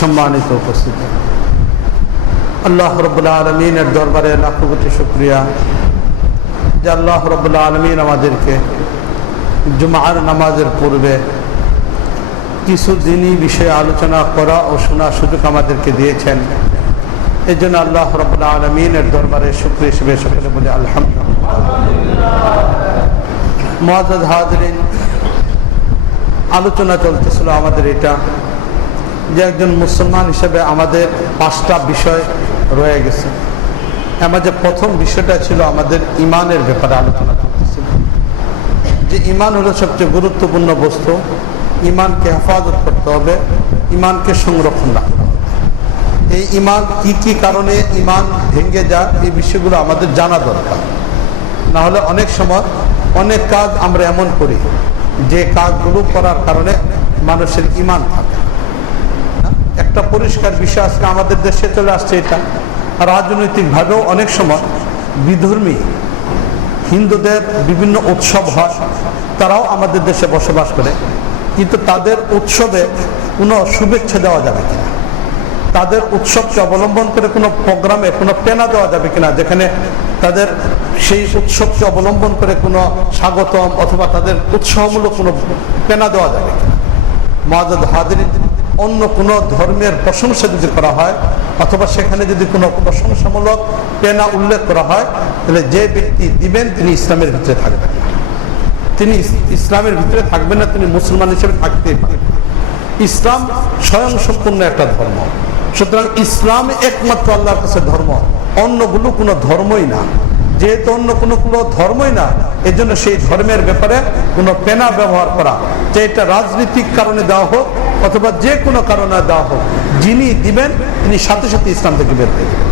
সম্মানিত উপস্থিতি, আল্লাহ রাব্বুল আলামিনের দরবারে লাখো কোটি শুকরিয়া যে আল্লাহ রাব্বুল আলামিন আমাদেরকে জুমার নামাজের পূর্বে কিছু দিনই বিষয়ে আলোচনা করা ও শোনার সুযোগ আমাদেরকে দিয়েছেন। এই জন্য আল্লাহ রাব্বুল আলামিনের দরবারে শুকরিয়া হিসেবে সকলে বলে আলহামদুলিল্লাহ। মুআজ্জাজ হাজিরিন, আলোচনা চলতেছিল আমাদের এটা যে একজন মুসলমান হিসেবে আমাদের 5টা বিষয় রয়ে গেছে। আমাদের প্রথম বিষয়টা ছিল আমাদের ইমানের ব্যাপারে আলোচনা করতেছিল যে ইমান হলো সবচেয়ে গুরুত্বপূর্ণ বস্তু। ইমানকে হেফাজত করতে হবে, ইমানকে সংরক্ষণ রাখতে হবে। এই ইমান কি কি কারণে ইমান ভেঙে যায় এই বিষয়গুলো আমাদের জানা দরকার। না হলে অনেক সময় অনেক কাজ আমরা এমন করি যে কাজগুলো করার কারণে মানুষের ইমান থাকে। একটা পরিষ্কার বিষয় আজকে আমাদের দেশে চলে আসছে, এটা রাজনৈতিকভাবেও অনেক সময় বিধর্মী হিন্দুদের বিভিন্ন উৎসব হয়, তারাও আমাদের দেশে বসবাস করে, কিন্তু তাদের উৎসবে কোনো শুভেচ্ছা দেওয়া যাবে কিনা, তাদের উৎসবকে অবলম্বন করে কোনো প্রোগ্রামে কোনো পেনা দেওয়া যাবে কিনা, যেখানে তাদের সেই উৎসবকে অবলম্বন করে কোনো স্বাগতম অথবা তাদের উৎসাহমূলক কোনো পেনা দেওয়া যাবে কিনা। মুআজ্জাজ হাজিরিন, অন্য কোনো ধর্মের প্রশংসা যদি করা হয় অথবা সেখানে যদি কোনো প্রশংসামূলক পেনা উল্লেখ করা হয়, তাহলে যে ব্যক্তি দিবেন তিনি ইসলামের ভিতরে থাকবেন, তিনি ইসলামের ভিতরে থাকবেন না, তিনি মুসলমান হিসেবে থাকতেই পারেন। ইসলাম স্বয়ং সম্পূর্ণ একটা ধর্ম, সুতরাং ইসলাম একমাত্র আল্লাহর কাছে ধর্ম, অন্যগুলো কোনো ধর্মই না। যেহেতু অন্য কোনো ধর্মই না, এই জন্য সেই ধর্মের ব্যাপারে কোনো পেনা ব্যবহার করা, যে এটা রাজনৈতিক কারণে দেওয়া হোক অথবা যে কোনো কারণে দেওয়া হোক, যিনি দিবেন তিনি সাথে সাথে ইসলাম থেকে বের হয়ে যাবেন।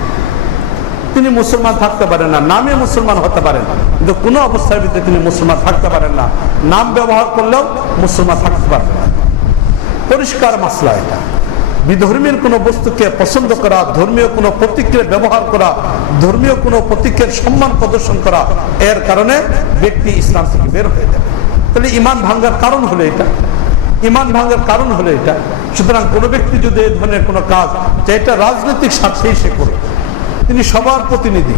তিনি মুসলমান থাকতে পারেন না, নামে মুসলমান হতে পারেন, কিন্তু কোনো অবস্থার ভিতরে তিনি মুসলমান থাকতে পারেন না। নাম ব্যবহার করলেও মুসলমান থাকতে পারবেন না। পরিষ্কার মাসলা এটা। বিধর্মীর কোনো বস্তুকে পছন্দ করা, ধর্মীয় কোনো প্রতীকের ব্যবহার করা, ধর্মীয় কোনো প্রতীকের সম্মান প্রদর্শন করা, এর কারণে ব্যক্তি ইসলাম থেকে বের হয়ে যাবে। তাহলে ইমান ভাঙ্গার কারণ হলো এটা, ইমান ভাঙ্গার কারণ হলো এটা। সুতরাং কোনো ব্যক্তি যদি এই ধরনের কোনো কাজ, যে এটা রাজনৈতিক স্বার্থেই সে করে, তিনি সবার প্রতিনিধি,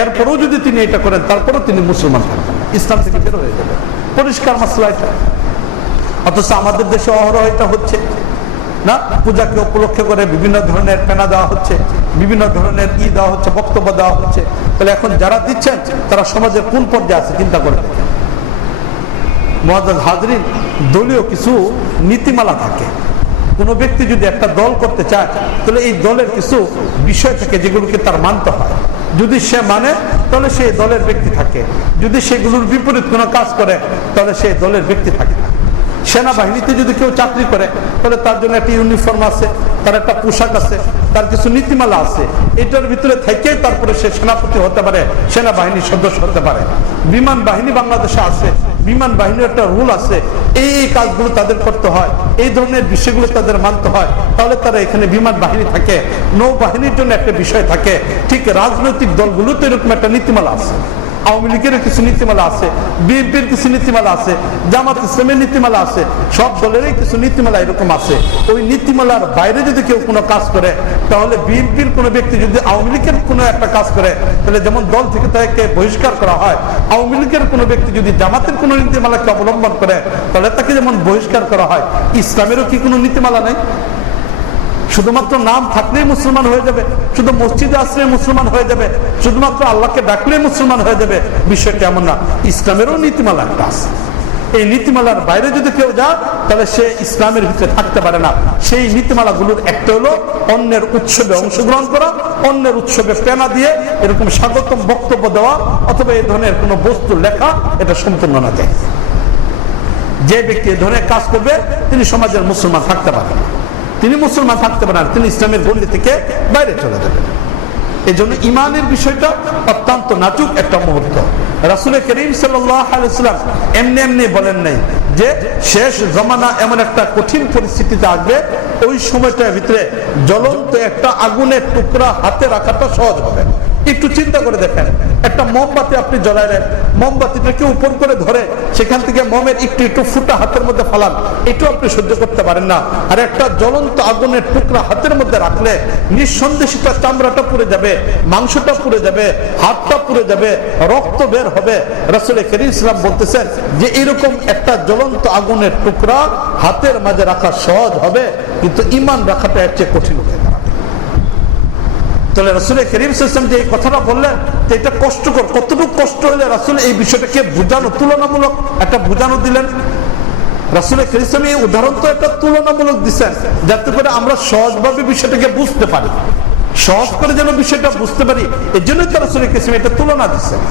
এরপরেও যদি তিনি এটা করেন তারপরেও তিনি মুসলমান থাকবেন, ইসলাম থেকে বের হয়ে যাবেন। পরিষ্কার মাসলা এটা। অথচ আমাদের দেশে অহরহ এটা হচ্ছে না, পূজাকে উপলক্ষে করে বিভিন্ন ধরনের পেনা দেওয়া হচ্ছে, বিভিন্ন ধরনের দেওয়া হচ্ছে, বক্তব্য দেওয়া হচ্ছে। তাহলে এখন যারা দিচ্ছেন তারা সমাজের কোন পর্যায়ে আছে চিন্তা করে দেখেন। মুআজ্জাজ হাজিরিন, দলীয় কিছু নীতিমালা থাকে। কোনো ব্যক্তি যদি একটা দল করতে চায় তাহলে এই দলের কিছু বিষয় থাকে যেগুলোকে তার মানতে হয়। যদি সে মানে তাহলে সেই দলের ব্যক্তি থাকে, যদি সেগুলোর বিপরীত কোনো কাজ করে তাহলে সেই দলের ব্যক্তি থাকে না। সেনাবাহিনীতে যদি কেউ চাকরি করে তাহলে তার জন্য একটা ইউনিফর্ম আছে, তার একটা পোশাক আছে, তার কিছু নীতিমালা আছে। এটার ভিতরে থেকেই তারপরে সে সেনাপতি হতে পারে, সেনাবাহিনীর সদস্য হতে পারে। বিমান বাহিনী বাংলাদেশে আছে, বিমান বাহিনীর একটা রুল আছে, এই কাজগুলো তাদের করতে হয়, এই ধরনের বিষয়গুলো তাদের মানতে হয়, তাহলে তারা এখানে বিমান বাহিনী থাকে। নৌবাহিনীর জন্য একটা বিষয় থাকে। ঠিক রাজনৈতিক দলগুলোতে এরকম একটা নীতিমালা আছে। আওয়ামী লীগের কিছু নীতিমালা আছে, বিএনপির কিছু নীতিমালা আছে, জামাত ইসলামের নীতিমালা আছে, সব দলেরই কিছু নীতিমালা এরকম আছে। ওই নীতিমালার বাইরে যদি কেউ কোনো কাজ করে, তাহলে বিএনপির কোনো ব্যক্তি যদি আওয়ামী লীগের কোনো একটা কাজ করে, তাহলে যেমন দল থেকে তাকে বহিষ্কার করা হয়, আওয়ামী লীগের কোনো ব্যক্তি যদি জামাতের কোনো নীতিমালাকে অবলম্বন করে তাহলে তাকে যেমন বহিষ্কার করা হয়। ইসলামেরও কি কোনো নীতিমালা নেই? শুধুমাত্র নাম থাকলেই মুসলমান হয়ে যাবে, শুধু মসজিদে আসলে মুসলমান হয়ে যাবে, শুধুমাত্র আল্লাহকে ডাকলে মুসলমান হয়ে যাবে, বিষয়টা এমন না। ইসলামেরও নীতিমালা একটা আছে। এই নীতিমালার বাইরে যদি কেউ যায় তাহলে সে ইসলামের ভিতরে থাকতে পারে না। সেই নীতিমালাগুলোর একটা হলো অন্যের উৎসবে অংশগ্রহণ করা, অন্যের উৎসবে পেনা দিয়ে এরকম স্বাগতম বক্তব্য দেওয়া অথবা এই ধরনের কোনো বস্তু লেখা, এটা সম্পূর্ণ না যায়। যে ব্যক্তি এই ধরনের কাজ করবে তিনি সমাজের মুসলমান থাকতে পারবেন না, তিনি মুসলমান থাকতে পারেন, তিনি ইসলামের গণ্ডি থেকে বাইরে চলে যাবেন। এই জন্য ইমানের বিষয়টা অত্যন্ত নাজুক একটা মুহূর্ত। রাসূল করিম সাল্লাল্লাহু আলাইহি ওয়াসাল্লাম এমনি এমনি বলেন নাই যে শেষ জমানা এমন একটা কঠিন পরিস্থিতিতে আসবে, ওই সময়টার ভিতরে জ্বলন্ত একটা আগুনের টুকরা হাতে রাখাটা সহজ হবে। একটু চিন্তা করে দেখেন, একটা মোমবাতি আপনি জ্বলাইলেন, মোমবাতিটাকে উপর করে ধরে সেখান থেকে মোমের একটু একটু ফুটা হাতের মধ্যে ফালান, এটাও আপনি সহ্য করতে পারেন না। আর একটা জ্বলন্ত আগুনের টুকরা হাতের মধ্যে রাখলে নিঃসন্দেহে সেটা চামড়াটা পুড়ে যাবে, মাংসটা পুড়ে যাবে, হাতটা পুড়ে যাবে, রক্ত বের হবে। রাসূল করিম সাল্লাল্লাহু আলাইহি ওয়াসাল্লাম বলতেছেন যে এরকম একটা জ্বলন্ত আগুনের টুকরা হাতের মাঝে রাখা সহজ হবে, কিন্তু ঈমান রাখাটা এর চেয়ে কঠিন হয়ে দাঁড়াবে। তাহলে রাসূল করিম সাল্লাল্লাহু আলাইহি ওয়াসাল্লাম যে এই কথাটা বললেন, এটা কষ্টকর। কতটুকু কষ্ট হলে রাসূল এই বিষয়টাকে বোঝানো, তুলনামূলক একটা বোঝানো দিলেন। রাসূল করিম সাল্লাল্লাহু আলাইহি ওয়াসাল্লাম এই উদাহরণ তো একটা তুলনামূলক দিচ্ছেন, যাতে করে আমরা সহজভাবে বিষয়টাকে বুঝতে পারি, সহজ করে যেন বিষয়টা বুঝতে পারি। এই জন্যই তো রাসূল করিম সাল্লাল্লাহু আলাইহি ওয়াসাল্লাম এটা তুলনা দিচ্ছেন।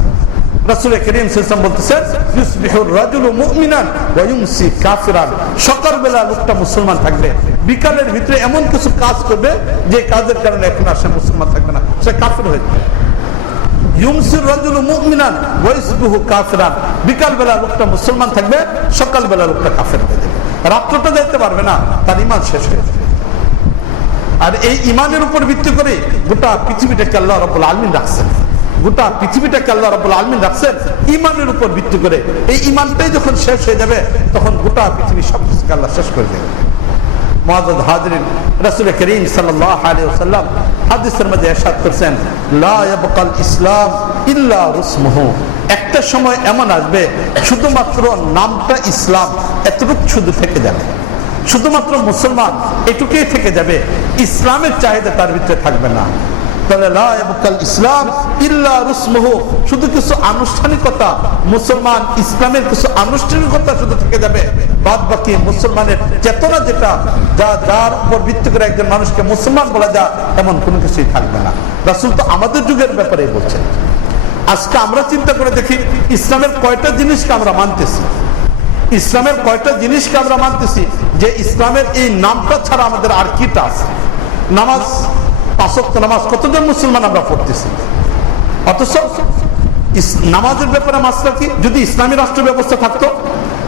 রাসূল করিম সাল্লাল্লাহু আলাইহি ওয়াসাল্লাম বলতেছেন, ইউসবিহুর রাজুলু মুমিনান ওয়া ইউমসি কাফিরান। সকালবেলা লোকটা মুসলমান থাকবে, বিকালের ভিতরে এমন কিছু কাজ করবে যে কাজের কারণে এখন আর সে মুসলমান থাকবে না, সে কাফির হয়ে যাবে। ইউমসির রাজুলু মুমিনান ওয়া ইউসবিহু কাফিরান। বিকালবেলা লোকটা মুসলমান থাকবে, সকালবেলা লোকটা কাফির হয়ে যাবে। রাত্রটা যেতে পারবে না, তার ঈমান শেষ হয়ে যাবে। আর এই ঈমানের উপর ভিত্তি করে গোটা পৃথিবীটাকে আল্লাহ রাব্বুল আলামিন রাখছেন, গোটা পৃথিবীটাকে আল্লাহ রাব্বুল আলামিন রাখছেন ঈমানের উপর ভিত্তি করে। এই ঈমানটাই যখন শেষ হয়ে যাবে, তখন গোটা পৃথিবী সবকিছুকে আল্লাহ শেষ করে দেবে। মুআজ্জাজ হাজিরিন, রাসূল করিম সাল্লাল্লাহু আলাইহি ওয়াসাল্লাম হাদিসের মধ্যে ইরশাদ করেছেন, লা ইয়াবকাল ইসলাম ইল্লা রুসমুহু। একটা সময় এমন আসবে শুধুমাত্র নামটা ইসলাম এতটুকু শুধু থেকে যাবে, শুধুমাত্র মুসলমান এটুকুই থেকে যাবে, ইসলামের চাহিদা তার ভিতরে থাকবে না। তাহলে লা ইয়াবকাল ইসলাম ইল্লা রুসমুহু, শুধু কিছু আনুষ্ঠানিকতা, মুসলমান ইসলামের কিছু আনুষ্ঠানিকতা শুধু থেকে যাবে, বাদ বাকি মুসলমানের চেতনা যেটা, যার উপর ভিত্তি করে একজন মানুষকে মুসলমান বলা যায়, এমন কোনো কিছুই থাকবে না। রাসূল তো আমাদের যুগের ব্যাপারে বলছেন। আজকে আমরা চিন্তা করে দেখি, ইসলামের কয়টা জিনিসকে আমরা মানতেছি, ইসলামের কয়টা জিনিসকে আমরা মানতেছি যে ইসলামের এই নামটা ছাড়া আমাদের আর কিটা আছে। নামাজ, 5 ওয়াক্ত নামাজ কতজন মুসলমান আমরা পড়তেছি, অথচ নামাজের ব্যাপারে মাসলা কি? যদি ইসলামী রাষ্ট্র ব্যবস্থা থাকতো,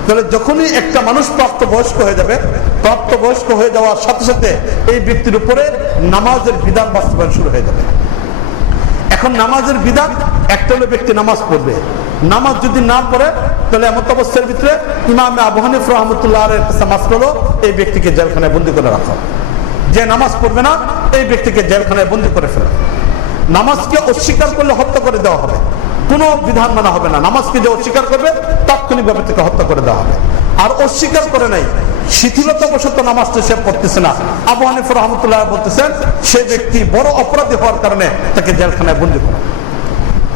তাহলে যখনই একটা মানুষ প্রাপ্তবয়স্ক হয়ে যাবে, প্রাপ্তবয়স্ক হয়ে যাওয়ার সাথে সাথে এই ব্যক্তির উপরে নামাজের বিধান বাস্তবায়ন শুরু হয়ে যাবে। এখন নামাজের বিধান একটা হলো ব্যক্তি নামাজ পড়বে, নামাজ যদি না পড়ে তাহলে এমন অবস্থার ভিতরে ইমাম আবু হানিফা রাহমাতুল্লাহ আলাইহির কাছে মাসলা হলো এই ব্যক্তিকে জেলখানায় বন্দী করে রাখা। যে নামাজ পড়বে না এই ব্যক্তিকে জেলখানায় বন্দী করে ফেলা। নামাজকে অস্বীকার করলে হত্যা করে দেওয়া হবে, কোনো বিধান মানা হবে না। নামাজকে যে অস্বীকার করবে তাৎক্ষণিকভাবে তাকে হত্যা করে দেওয়া হবে। আর অস্বীকার করে নাই, শিথিলতা বশত নামাজটা সে পড়তেছে না, আবু হানিফা রাহমাতুল্লাহ বলতেছেন সে ব্যক্তি বড় অপরাধী হওয়ার কারণে তাকে জেলখানায় বন্দী করা।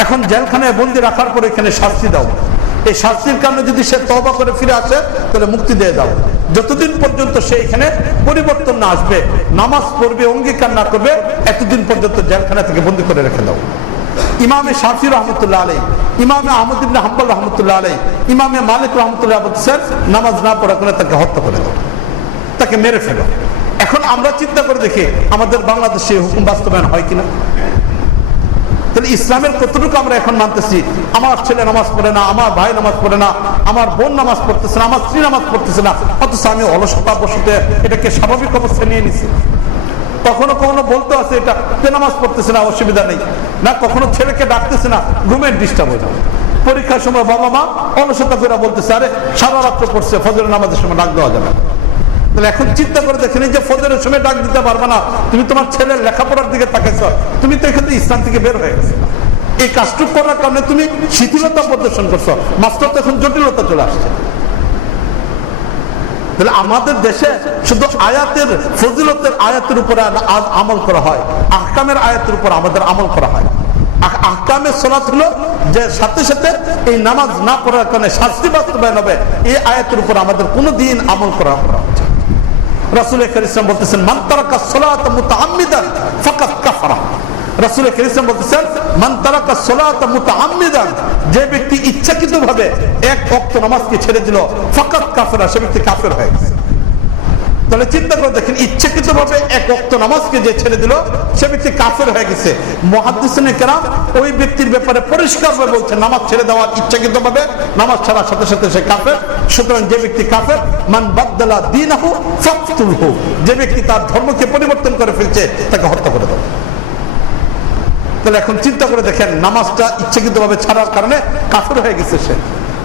এখন জেলখানায় বন্দী রাখার পর এখানে শাস্তি দাও, এই শাস্তির কারণে যদি সে তওবা করে ফিরে আসে তাহলে মুক্তি দিয়ে দাও। যতদিন পর্যন্ত সে এখানে পরিবর্তন না আসবে, নামাজ পড়বে, অঙ্গীকার না করবে, এতদিন পর্যন্ত জেলখানা থেকে বন্দী করে রেখে দাও। ইমামে শাফি রহমতুল্লাহ আলাইহি, ইমামে আহমদ ইবনে হাম্বল রহমতুল্লাহ আলাইহি, ইমামে মালিক রহমতুল্লাহ বলছেন নামাজ না পড়ার কারণে তাকে হত্যা করে দাও, তাকে মেরে ফেলো। এখন আমরা চিন্তা করে দেখি আমাদের বাংলাদেশে হুকুম বাস্তবায়ন হয় কিনা। তাহলে ইসলামের কতটুকু আমরা এখন মানতেছি? আমার ছেলে নামাজ পড়ে না, আমার ভাই নামাজ পড়ে না, আমার বোন নামাজ পড়তেছে না, আমার স্ত্রী নামাজ পড়তেছে না, অথচ আমি অলসতা বসতে এটাকে স্বাভাবিক অবস্থায় নিয়ে নিছি। কখনো কখনো বলতে আছে এটা নামাজ পড়তেছে না, অসুবিধা নেই না, কখনো ছেলেকে ডাকতেছে না, ঘুমের ডিস্টার্ব হয়ে যাবে। পরীক্ষার সময় বাবা মা অলসতা করে বলতেছে আরে সারা রাত্র পড়ছে, ফজরের নামাজের সময় ডাক দেওয়া যাবে। তাহলে এখন চিন্তা করে দেখেন, যে ফজরের সময় ডাক দিতে পারবে না, তুমি তোমার ছেলের লেখাপড়ার দিকে তাকাইছ, তুমি তো এখানে ইসলাম থেকে বের হয়ে গেছো। এই কাজটুকু করার কারণে তুমি শিথিলতা প্রদর্শন করছো, মাস্টার তো এখন জটিলতা চলে আসছে। তাহলে আমাদের দেশে শুধু আয়াতের ফজিলতের আয়াতের উপরে আমল করা হয়, আহকামের আয়াতের উপর আমাদের আমল করা হয়। আহকামের সালাত হলো যে সাথে সাথে এই নামাজ না পড়ার কারণে শাস্তি বাস্তবায়ন হবে, এই আয়াতের উপর আমাদের কোনোদিন আমল করা উচিত। রাসূল কারীম বলতেছেন মান তারাকা সালাত মুতাআম্মিদান ফাকাদ কাফারা। রাসূল কারীম বলতেছেন মান তারাকা সালাত মুতাআম্মিদান, যে ব্যক্তি ইচ্ছাকৃতভাবে এক ওয়াক্ত নামাজকে ছেড়ে দিল, ফাকাদ কাফারা, সে ব্যক্তি কাফের হয়ে গেছে। তাহলে চিন্তা করে দেখেন, ইচ্ছাকৃতভাবে এক ওয়াক্ত নামাজকে যে ছেড়ে দিল সে ব্যক্তি কাফের হয়ে গেছে। মুহাদ্দিসিনে কেরাম ওই ব্যক্তির ব্যাপারে পরিষ্কারভাবে বলছেন নামাজ ছেড়ে দেওয়া ইচ্ছাকৃতভাবে, নামাজ ছাড়ার সাথে সাথে সে কাফের। সুতরাং যে ব্যক্তি কাফের, মান বাদদালা দীনাহু ফাকতুলহু, যে ব্যক্তি তার ধর্মকে পরিবর্তন করে ফেলছে তাকে হত্যা করে দাও। তাহলে এখন চিন্তা করে দেখেন, নামাজটা ইচ্ছাকৃতভাবে ছাড়ার কারণে কাফের হয়ে গেছে সে।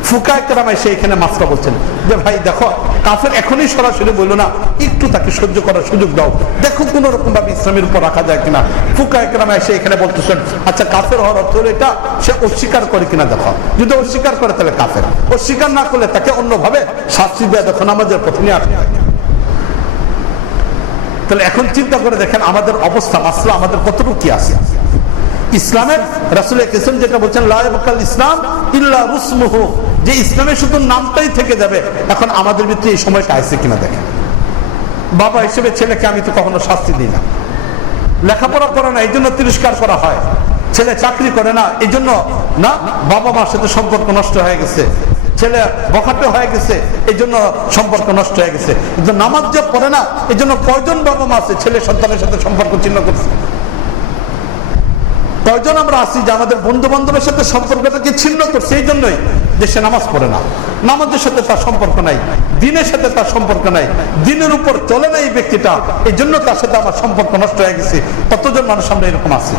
ফুকায়ে কেরাম এসে এখানে মাসলা বলছেন যে ভাই দেখো, কাফের এখনই সরাসরি বললো না, একটু তাকে সহ্য করার সুযোগ দাও, দেখো কোন রকম ভাবে ইসলামের উপর রাখা যায় কিনা। ফুকায়ে কেরাম এসে এখানে বলতেছেন আচ্ছা কাফের হওয়ার অর্থ হলো এটা, সে অস্বীকার করে কিনা দেখো, যদি অস্বীকার করে তাহলে কাফের, অস্বীকার না করলে তাকে অন্যভাবে শাস্তি দেওয়া দেখো, নামাজের পথে নিয়ে আসে। তাহলে এখন চিন্তা করে দেখেন আমাদের অবস্থা, মাসলা আমাদের কতটুকু কি আছে। ইসলামের রাসূল কারীম যেটা বলছেন লা ইয়াবকাল ইসলাম ইল্লা রুসমুহু, যে ইসলামের শুধু নামটাই থেকে যাবে। এখন আমাদের ভিতরে এই সময়টা আছে কিনা দেখেন। বাবা হিসেবে ছেলেকে আমি তো কখনো শাস্তি দিই না, লেখাপড়া করে না এই জন্য তিরস্কার করা হয়, ছেলে চাকরি করে না এই জন্য না, বাবা মার সাথে সম্পর্ক নষ্ট হয়ে গেছে, ছেলে বখাটে হয়ে গেছে এই জন্য সম্পর্ক নষ্ট হয়ে গেছে। কিন্তু নামাজ যে পড়ে না এই জন্য কয়জন বাবা মা আছে ছেলে সন্তানের সাথে সম্পর্ক ছিন্ন করছে। কয়জন আমরা আছি যে আমাদের বন্ধু বান্ধবের সাথে সম্পর্কটাকে ছিন্ন করছে এই জন্যই যে সে নামাজ পড়ে না, নামাজের সাথে তার সম্পর্ক নাই, দিনের সাথে তার সম্পর্ক নাই, দিনের উপর চলে না এই ব্যক্তিটা, এই জন্য তার সাথে আমার সম্পর্ক নষ্ট হয়ে গেছে। কতজন মানুষ আমরা এরকম আছে।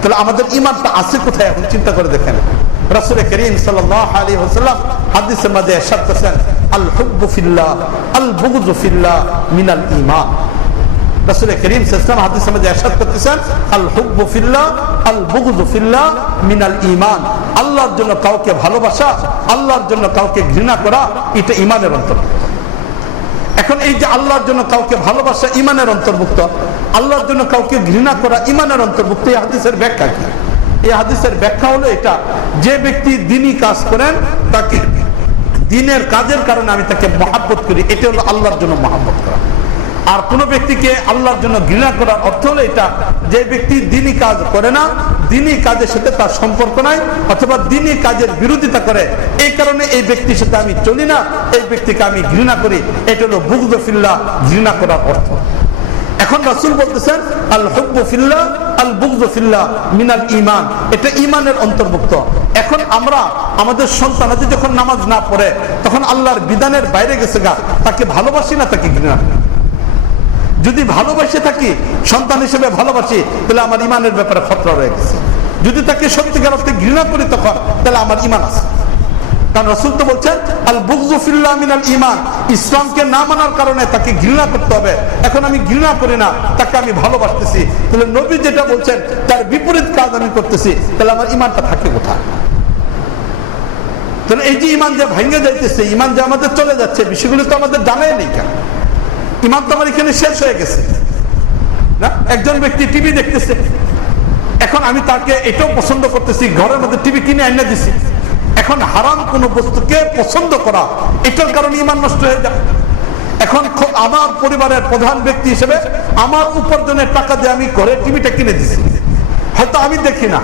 তাহলে আমাদের ঈমানটা আছে কোথায় এখন চিন্তা করে দেখেন। রাসূল কারীম সাল্লাল্লাহু আলাইহি ওয়াসাল্লাম হাদিসের মধ্যে ইরশাদ করেছেন আল হুব্বু ফিল্লাহ আল বুগযু ফিল্লাহ মিনাল ঈমান। রাসূল কারীম সাল্লাল্লাহু আলাইহি ওয়াসাল্লাম হাদিসের মধ্যে ইরশাদ করতেছেন আল হুব্বু ফিল্লাহ আল বুগযু ফিল্লাহ মিনাল ঈমান। আল্লাহর জন্য কাউকে ভালোবাসা, আল্লাহর জন্য কাউকে ঘৃণা করা, এটা ঈমানের অন্তর্ভুক্ত। এখন এই যে আল্লাহর জন্য কাউকে ভালোবাসা ঈমানের অন্তর্ভুক্ত, আল্লাহর জন্য কাউকে ঘৃণা করা ঈমানের অন্তর্ভুক্ত। এই হাদিসের ব্যাখ্যা কি? এই হাদিসের ব্যাখ্যা হলো এটা, যে ব্যক্তি দ্বীনি কাজ করেন তাকে দ্বীনের কাজের কারণে আমি তাকে মহাব্বত করি, এটা হলো আল্লাহর জন্য মহাব্বত করা। আর কোন ব্যক্তিকে আল্লাহর জন্য ঘৃণা করার অর্থ হলো এটা, যে ব্যক্তি দ্বীনি কাজ করে না, দ্বীনি কাজের সাথে তার সম্পর্ক নাই, অথবা দ্বীনি কাজের বিরোধিতা করে, এই কারণে এই ব্যক্তির সাথে আমি চলি না, এই ব্যক্তিকে আমি ঘৃণা করি, এটা হলো বুগযু ফিল্লাহ, ঘৃণা করার অর্থ। এখন রাসূল বলতেছেন আল হুব্বু ফিল্লাহ আল বুগযু ফিল্লাহ মিনাল ঈমান, এটা ঈমানের অন্তর্ভুক্ত। এখন আমরা আমাদের সন্তান যখন নামাজ না পড়ে তখন আল্লাহর বিধানের বাইরে গেছে গা, তাকে ভালোবাসি না তাকে ঘৃণা করি। যদি ভালোবাসে থাকি, সন্তান হিসেবে ভালোবাসি, তাহলে আমার ঈমানের ব্যাপারে খতরা রয়ে গেছে। যদি তাকে সত্যিকার অর্থে ঘৃণা করি তখন তাহলে আমার ঈমান আছে। কারণ রাসূল তো বলছেন আল বুগযু ফিল্লাহ মিনাল ঈমান, ইসলামকে না মানার কারণে তাকে ঘৃণা করতে হবে। এখন আমি ঘৃণা করি না, তাকে আমি ভালোবাসতেছি, তাহলে নবী যেটা বলছেন তার বিপরীত কাজ আমি করতেছি, তাহলে আমার ঈমানটা থাকে কোথায়? তাহলে এই যে ঈমান যে ভেঙে যাইতেছে, ঈমান যে আমাদের চলে যাচ্ছে, বিষয়গুলো তো আমাদের জানাই নেই। কেন ঈমান তো আমার এখানে শেষ হয়ে গেছে না? একজন ব্যক্তি টিভি দেখতেছে, এখন আমি তাকে এটাও পছন্দ করতেছি, ঘরের মধ্যে টিভি কিনে এনে দিছি। এখন হারাম কোন বস্তুকে পছন্দ করা, এটার কারণে ঈমান নষ্ট হয়ে যাবে। এখন আমার পরিবারের প্রধান ব্যক্তি হিসেবে আমার উপার্জনের টাকা দিয়ে আমি ঘরে টিভিটা কিনে দিছি, হয়তো আমি দেখি না,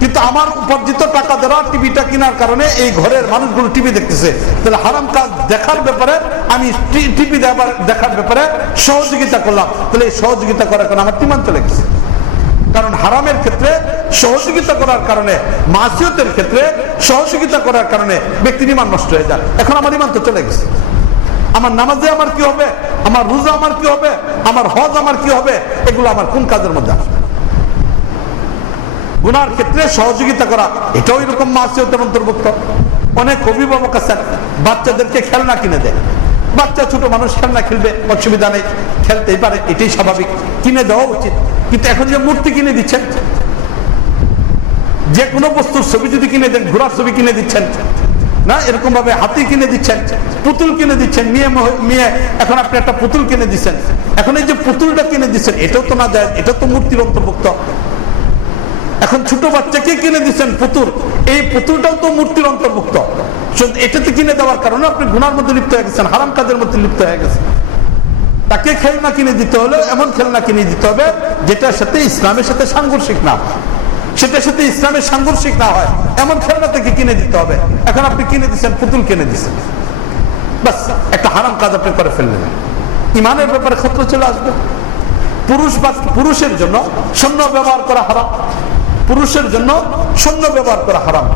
কিন্তু আমার উপার্জিত টাকা দ্বারা টিভিটা কেনার কারণে এই ঘরের মানুষগুলো টিভি দেখতেছে। তাহলে হারাম কাজ দেখার ব্যাপারে আমি টিভি দেখার ব্যাপারে সহযোগিতা করলাম, তাহলে এই সহযোগিতা করার কারণে আমার ঈমান চলে গেছে। কারণ হারামের ক্ষেত্রে সহযোগিতা করার কারণে, মাসিয়তের ক্ষেত্রে সহযোগিতা করার কারণে ব্যক্তির ঈমান নষ্ট হয়ে যায়। এখন আমার ঈমান তো চলে গেছে। আমার নামাজে আমার কি হবে, আমার রোজা আমার কি হবে, আমার হজ আমার কি হবে, এগুলো আমার কোন কাজের মধ্যে আসবে? গুনার ক্ষেত্রে সহযোগিতা করা, এটাও এরকম মাসিয়তের অন্তর্ভুক্ত। অনেক অভিভাবক আছেন বাচ্চাদেরকে খেলনা কিনে দেয়, বাচ্চা ছোট মানুষ খেলনা খেলবে, অসুবিধা নেই, খেলতেই পারে, এটাই স্বাভাবিক, কিনে দেওয়া উচিত। কিন্তু এখন যে মূর্তি কিনে দিচ্ছেন, যে কোনো বস্তুর ছবি যদি কিনে দেন, ঘোড়ার ছবি কিনে দিচ্ছেন না, এরকম ভাবে হাতি কিনে দিচ্ছেন, পুতুল কিনে দিচ্ছেন, মেয়ে এখন আপনি একটা পুতুল কিনে দিচ্ছেন। এখন এই যে পুতুলটা কিনে দিচ্ছেন, এটাও তো না যায়, এটা তো মূর্তির অন্তর্ভুক্ত। এখন ছোট বাচ্চাকে কিনে দিচ্ছেন পুতুল, এই পুতুলটাও তো মূর্তির অন্তর্ভুক্ত। এটাতে কিনে দেওয়ার কারণে আপনি গুনার মধ্যে লিপ্ত হয়ে গেছেন, হারাম কাজের মধ্যে লিপ্ত হয়ে গেছেন। তাকে খেলনা কিনে দিতে হলে এমন খেলনা কিনে দিতে হবে যেটার সাথে ইসলামের সাথে সাংঘর্ষিক না হয়, সেটার সাথে ইসলামের সাংঘর্ষিক না হয়, এমন খেলনা থেকে কিনে দিতে হবে। এখন আপনি কিনে দিচ্ছেন, পুতুল কিনে দিচ্ছেন, বাস একটা হারাম কাজ আপনি করে ফেললেন, ঈমানের ব্যাপারে খতরা চলে আসবে। পুরুষের জন্য স্বর্ণ ব্যবহার করা হারাম, পুরুষের জন্য স্বর্ণ ব্যবহার করা হারাম।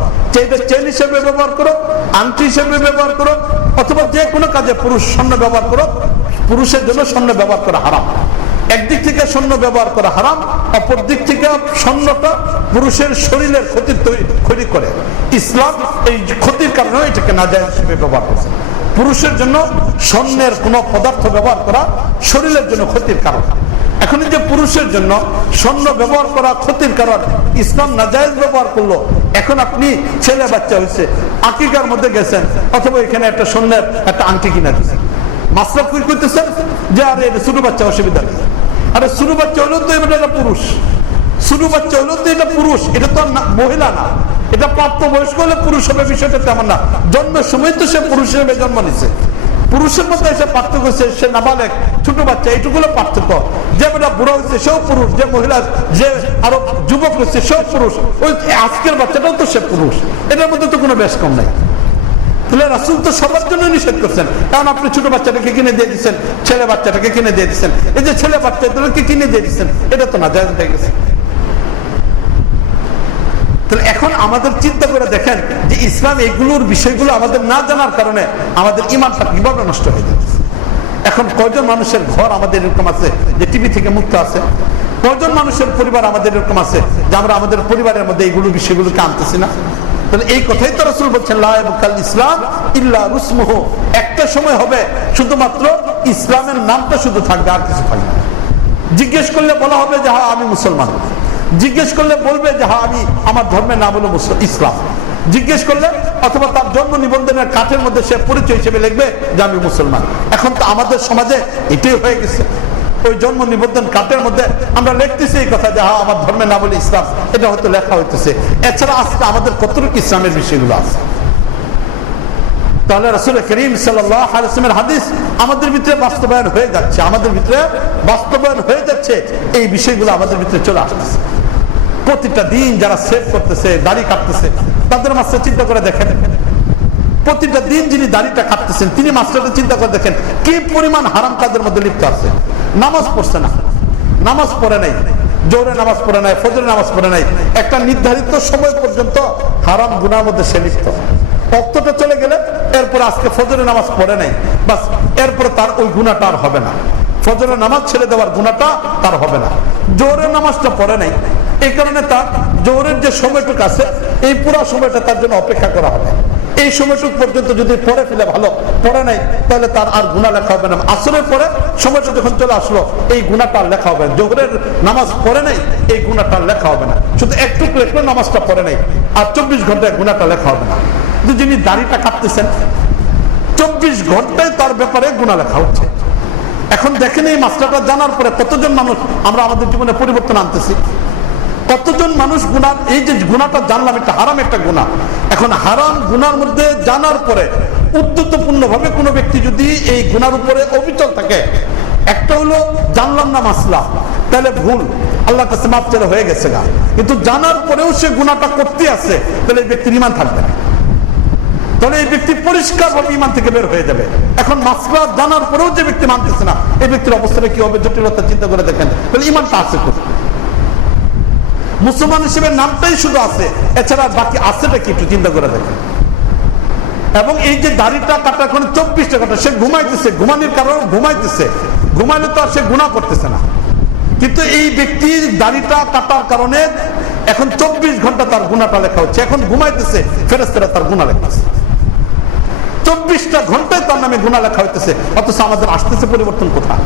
চেন হিসেবে ব্যবহার করো, আংটি হিসেবে ব্যবহার করো, অথবা যে কোনো কাজে পুরুষ স্বর্ণ ব্যবহার করো, পুরুষের জন্য স্বর্ণ ব্যবহার করা হারাম। একদিক থেকে স্বর্ণ ব্যবহার করা হারাম, অপর দিক থেকে স্বর্ণটা পুরুষের শরীরের ক্ষতি করে। ইসলাম এই ক্ষতির কারণে এটাকে নাজায়েজ হিসেবে ব্যবহার করছে। পুরুষের জন্য স্বর্ণের কোন পদার্থ ব্যবহার করা শরীরের জন্য ক্ষতির কারণ। এখন যে পুরুষের জন্য স্বর্ণ ব্যবহার করা ক্ষতির কারণ, ইসলাম নাজায়েজ ব্যবহার করলো। এখন আপনি ছেলে বাচ্চা হয়েছে, আকিকার মধ্যে গেছেন, অথবা এখানে একটা স্বর্ণের একটা আংটি কিনা দিচ্ছেন, মাসরাফ করতেছেন যে আরে ছোট বাচ্চা অসুবিধা নেই। আরে ছোট বাচ্চা হলেও তো এটা পুরুষ, ছোট বাচ্চা হলেও তো এটা পুরুষ, এটা তো মহিলা না, এটা প্রাপ্তবয়স্ক হলে পুরুষ হবে, বিষয়টা তেমন না। জন্মের সময় তো সে পুরুষ হিসেবে জন্ম নিছে। পুরুষের মধ্যে এসে পার্থক্য হচ্ছে সে নাবালেক, ছোট বাচ্চা, এইটুকুলো পার্থক্য। যে বেটা বুড়ো হচ্ছে সেও পুরুষ, যে মহিলা যে আরো যুবক হচ্ছে সেও পুরুষ, ওই আজকের বাচ্চাটাও তো সে পুরুষ। এটার মধ্যে তো কোনো বেশ কম নাই। তাহলে রাসূল তো সবার জন্য নিষেধ করছেন। কারণ আপনি ছোট বাচ্চাটাকে কিনে দিয়ে দিচ্ছেন, ছেলে বাচ্চাটাকে কিনে দিয়ে দিচ্ছেন, এই যে ছেলে বাচ্চাদেরকে কিনে দিয়ে দিচ্ছেন, এটা তো নাজায়েজ হয়ে গেছে। তাহলে এখন আমাদের চিন্তা করে দেখেন যে ইসলাম এইগুলোর বিষয়গুলো আমাদের না জানার কারণে আমাদের ঈমানটা কিভাবে নষ্ট হয়ে যাচ্ছে। এখন কয়জন মানুষের ঘর আমাদের এরকম আছে যে টিভি থেকে মুক্ত আছে? কয়জন মানুষের পরিবার আমাদের এরকম আছে যে আমরা আমাদের পরিবারের মধ্যে এইগুলো বিষয়গুলোকে আনতেছি না? তাহলে এই কথাই তো রাসূল বলছেন, লা ইয়াবকাল ইসলাম ইল্লা রুসমুহু। একটা সময় হবে শুধুমাত্র ইসলামের নামটা শুধু থাকবে, আর কিছু থাকবে না। জিজ্ঞেস করলে বলা হবে যে হ্যাঁ আমি মুসলমান, জিজ্ঞেস করলে বলবে যে হ্যাঁ আমি আমার ধর্মের নাম হলো ইসলাম, জিজ্ঞেস করলে অথবা তার জন্ম নিবন্ধনের কাঠের মধ্যে সে পরিচয় হিসেবে লিখবে যে আমি মুসলমান। এখন তো আমাদের সমাজে এটাই হয়ে গেছে, ওই জন্ম নিবন্ধন কার্ডের মধ্যে আমরা লিখতেছি এই কথা যে হ্যাঁ আমার ধর্মের নাম হলো ইসলাম, এটা হয়তো লেখা হইতেছে। এছাড়া আজকে আমাদের কতটুকু ইসলামের বিষয়গুলো আছে? তাহলে রাসূল করিম সাল্লাল্লাহু আলাইহি ওয়াসাল্লামের হাদিস আমাদের ভিতরে বাস্তবায়ন হয়ে যাচ্ছে, আমাদের ভিতরে বাস্তবায়ন হয়ে যাচ্ছে, এই বিষয়গুলো আমাদের ভিতরে চলে আসতেছে। প্রতিটা দিন যারা সেভ করতেছে, দাড়ি কাটতেছে, তাদের মাঝে চিন্তা করে দেখেন, প্রতিটা দিন যিনি দাড়িটা কাটতেছেন তিনি মাস্টারটা চিন্তা করে দেখেন কি পরিমাণ হারাম কাজের মধ্যে লিপ্ত আছে। নামাজ পড়ছে না, নামাজ পড়ে নাই, জোহরের নামাজ পড়ে নাই, ফজরের নামাজ পড়ে নাই, একটা নির্ধারিত সময় পর্যন্ত হারাম গুনার মধ্যে সে লিপ্ত। অক্তটা চলে গেলে এরপর আজকে ফজরের নামাজ পড়ে নাই, বাস এরপর তার ওই গুনাহটা আর হবে না। ফজরের নামাজ ছেড়ে দেওয়ার গুনাহটা তার হবে না। জোহরের নামাজটা পড়ে নাই, এই কারণে তার জোহরের যে সময়টুকু আছে এই পুরো সময়টা তার জন্য অপেক্ষা করা হবে। এই সময়টুকু পর্যন্ত যদি পড়ে ফেলে ভালো, পড়ে নাই তাহলে তার আর গুনাহ লেখা হবে না। আসরের পরে সময়টা যখন চলে আসলো এই গুনাহটা লেখা হবে না। জোহরের নামাজ পড়ে নাই, এই গুনাহটা লেখা হবে না। শুধু একটু নামাজটা পড়ে নাই, আর 24 ঘন্টায় গুনাহটা লেখা হবে না। কিন্তু যিনি দাড়িটা কাটতেছেন 24 ঘন্টায় তার ব্যাপারে গুনাহ লেখা হচ্ছে। এখন দেখেন এই মাসলাটা জানার পরে কতজন মানুষ আমরা আমাদের জীবনে পরিবর্তন আনতেছি, কতজন মানুষ গুনাহ, এই যে গুনাহটা জানলাম এটা হারাম একটা গুনাহ, এখন হারাম গুনার মধ্যে জানার পরে উদ্যতপূর্ণ ভাবে কোনো ব্যক্তি যদি এই গুনার উপরে অবিচল থাকে, একটা হলো জানলাম না মাসলা, তাহলে ভুল, আল্লাহর কাছে মাফ চাইলে হয়ে গেছে গা, কিন্তু জানার পরেও সে গুনাহটা করতে আছে, তাহলে এই ব্যক্তির ঈমান থাকবে না, তাহলে এই ব্যক্তি পরিষ্কার ভাবে ঈমান থেকে বের হয়ে যাবে। এখন মাসলা জানার পরেও যে ব্যক্তি মানতেছে না, এই ব্যক্তির অবস্থাটা কি হবে জটিলতা চিন্তা করে দেখেন, তাহলে ঈমানটা আছে কোথায়? মুসলমান হিসেবে নামটাই শুধু আছে, এছাড়া বাকি আছেটা কি একটু চিন্তা করে দেখেন। এবং এই যে দাড়িটা কাটা এখন 24টা কাটা, সে ঘুমাইতেছে, ঘুমানোর কারণে ঘুমাইতেছে, ঘুমাইলে তো আর সে গুনাহ করতেছে না, কিন্তু এই ব্যক্তির দাড়িটা কাটার কারণে এখন 24 ঘন্টা তার গুনাহটা লেখা হচ্ছে। এখন ঘুমাইতেছে, ফেরেশতারা তার গুনাহ লেখাচ্ছে, 24টা ঘন্টায় তার নামে গুনাহ লেখা হইতেছে। অথচ আমাদের আসতেছে পরিবর্তন কোথায়?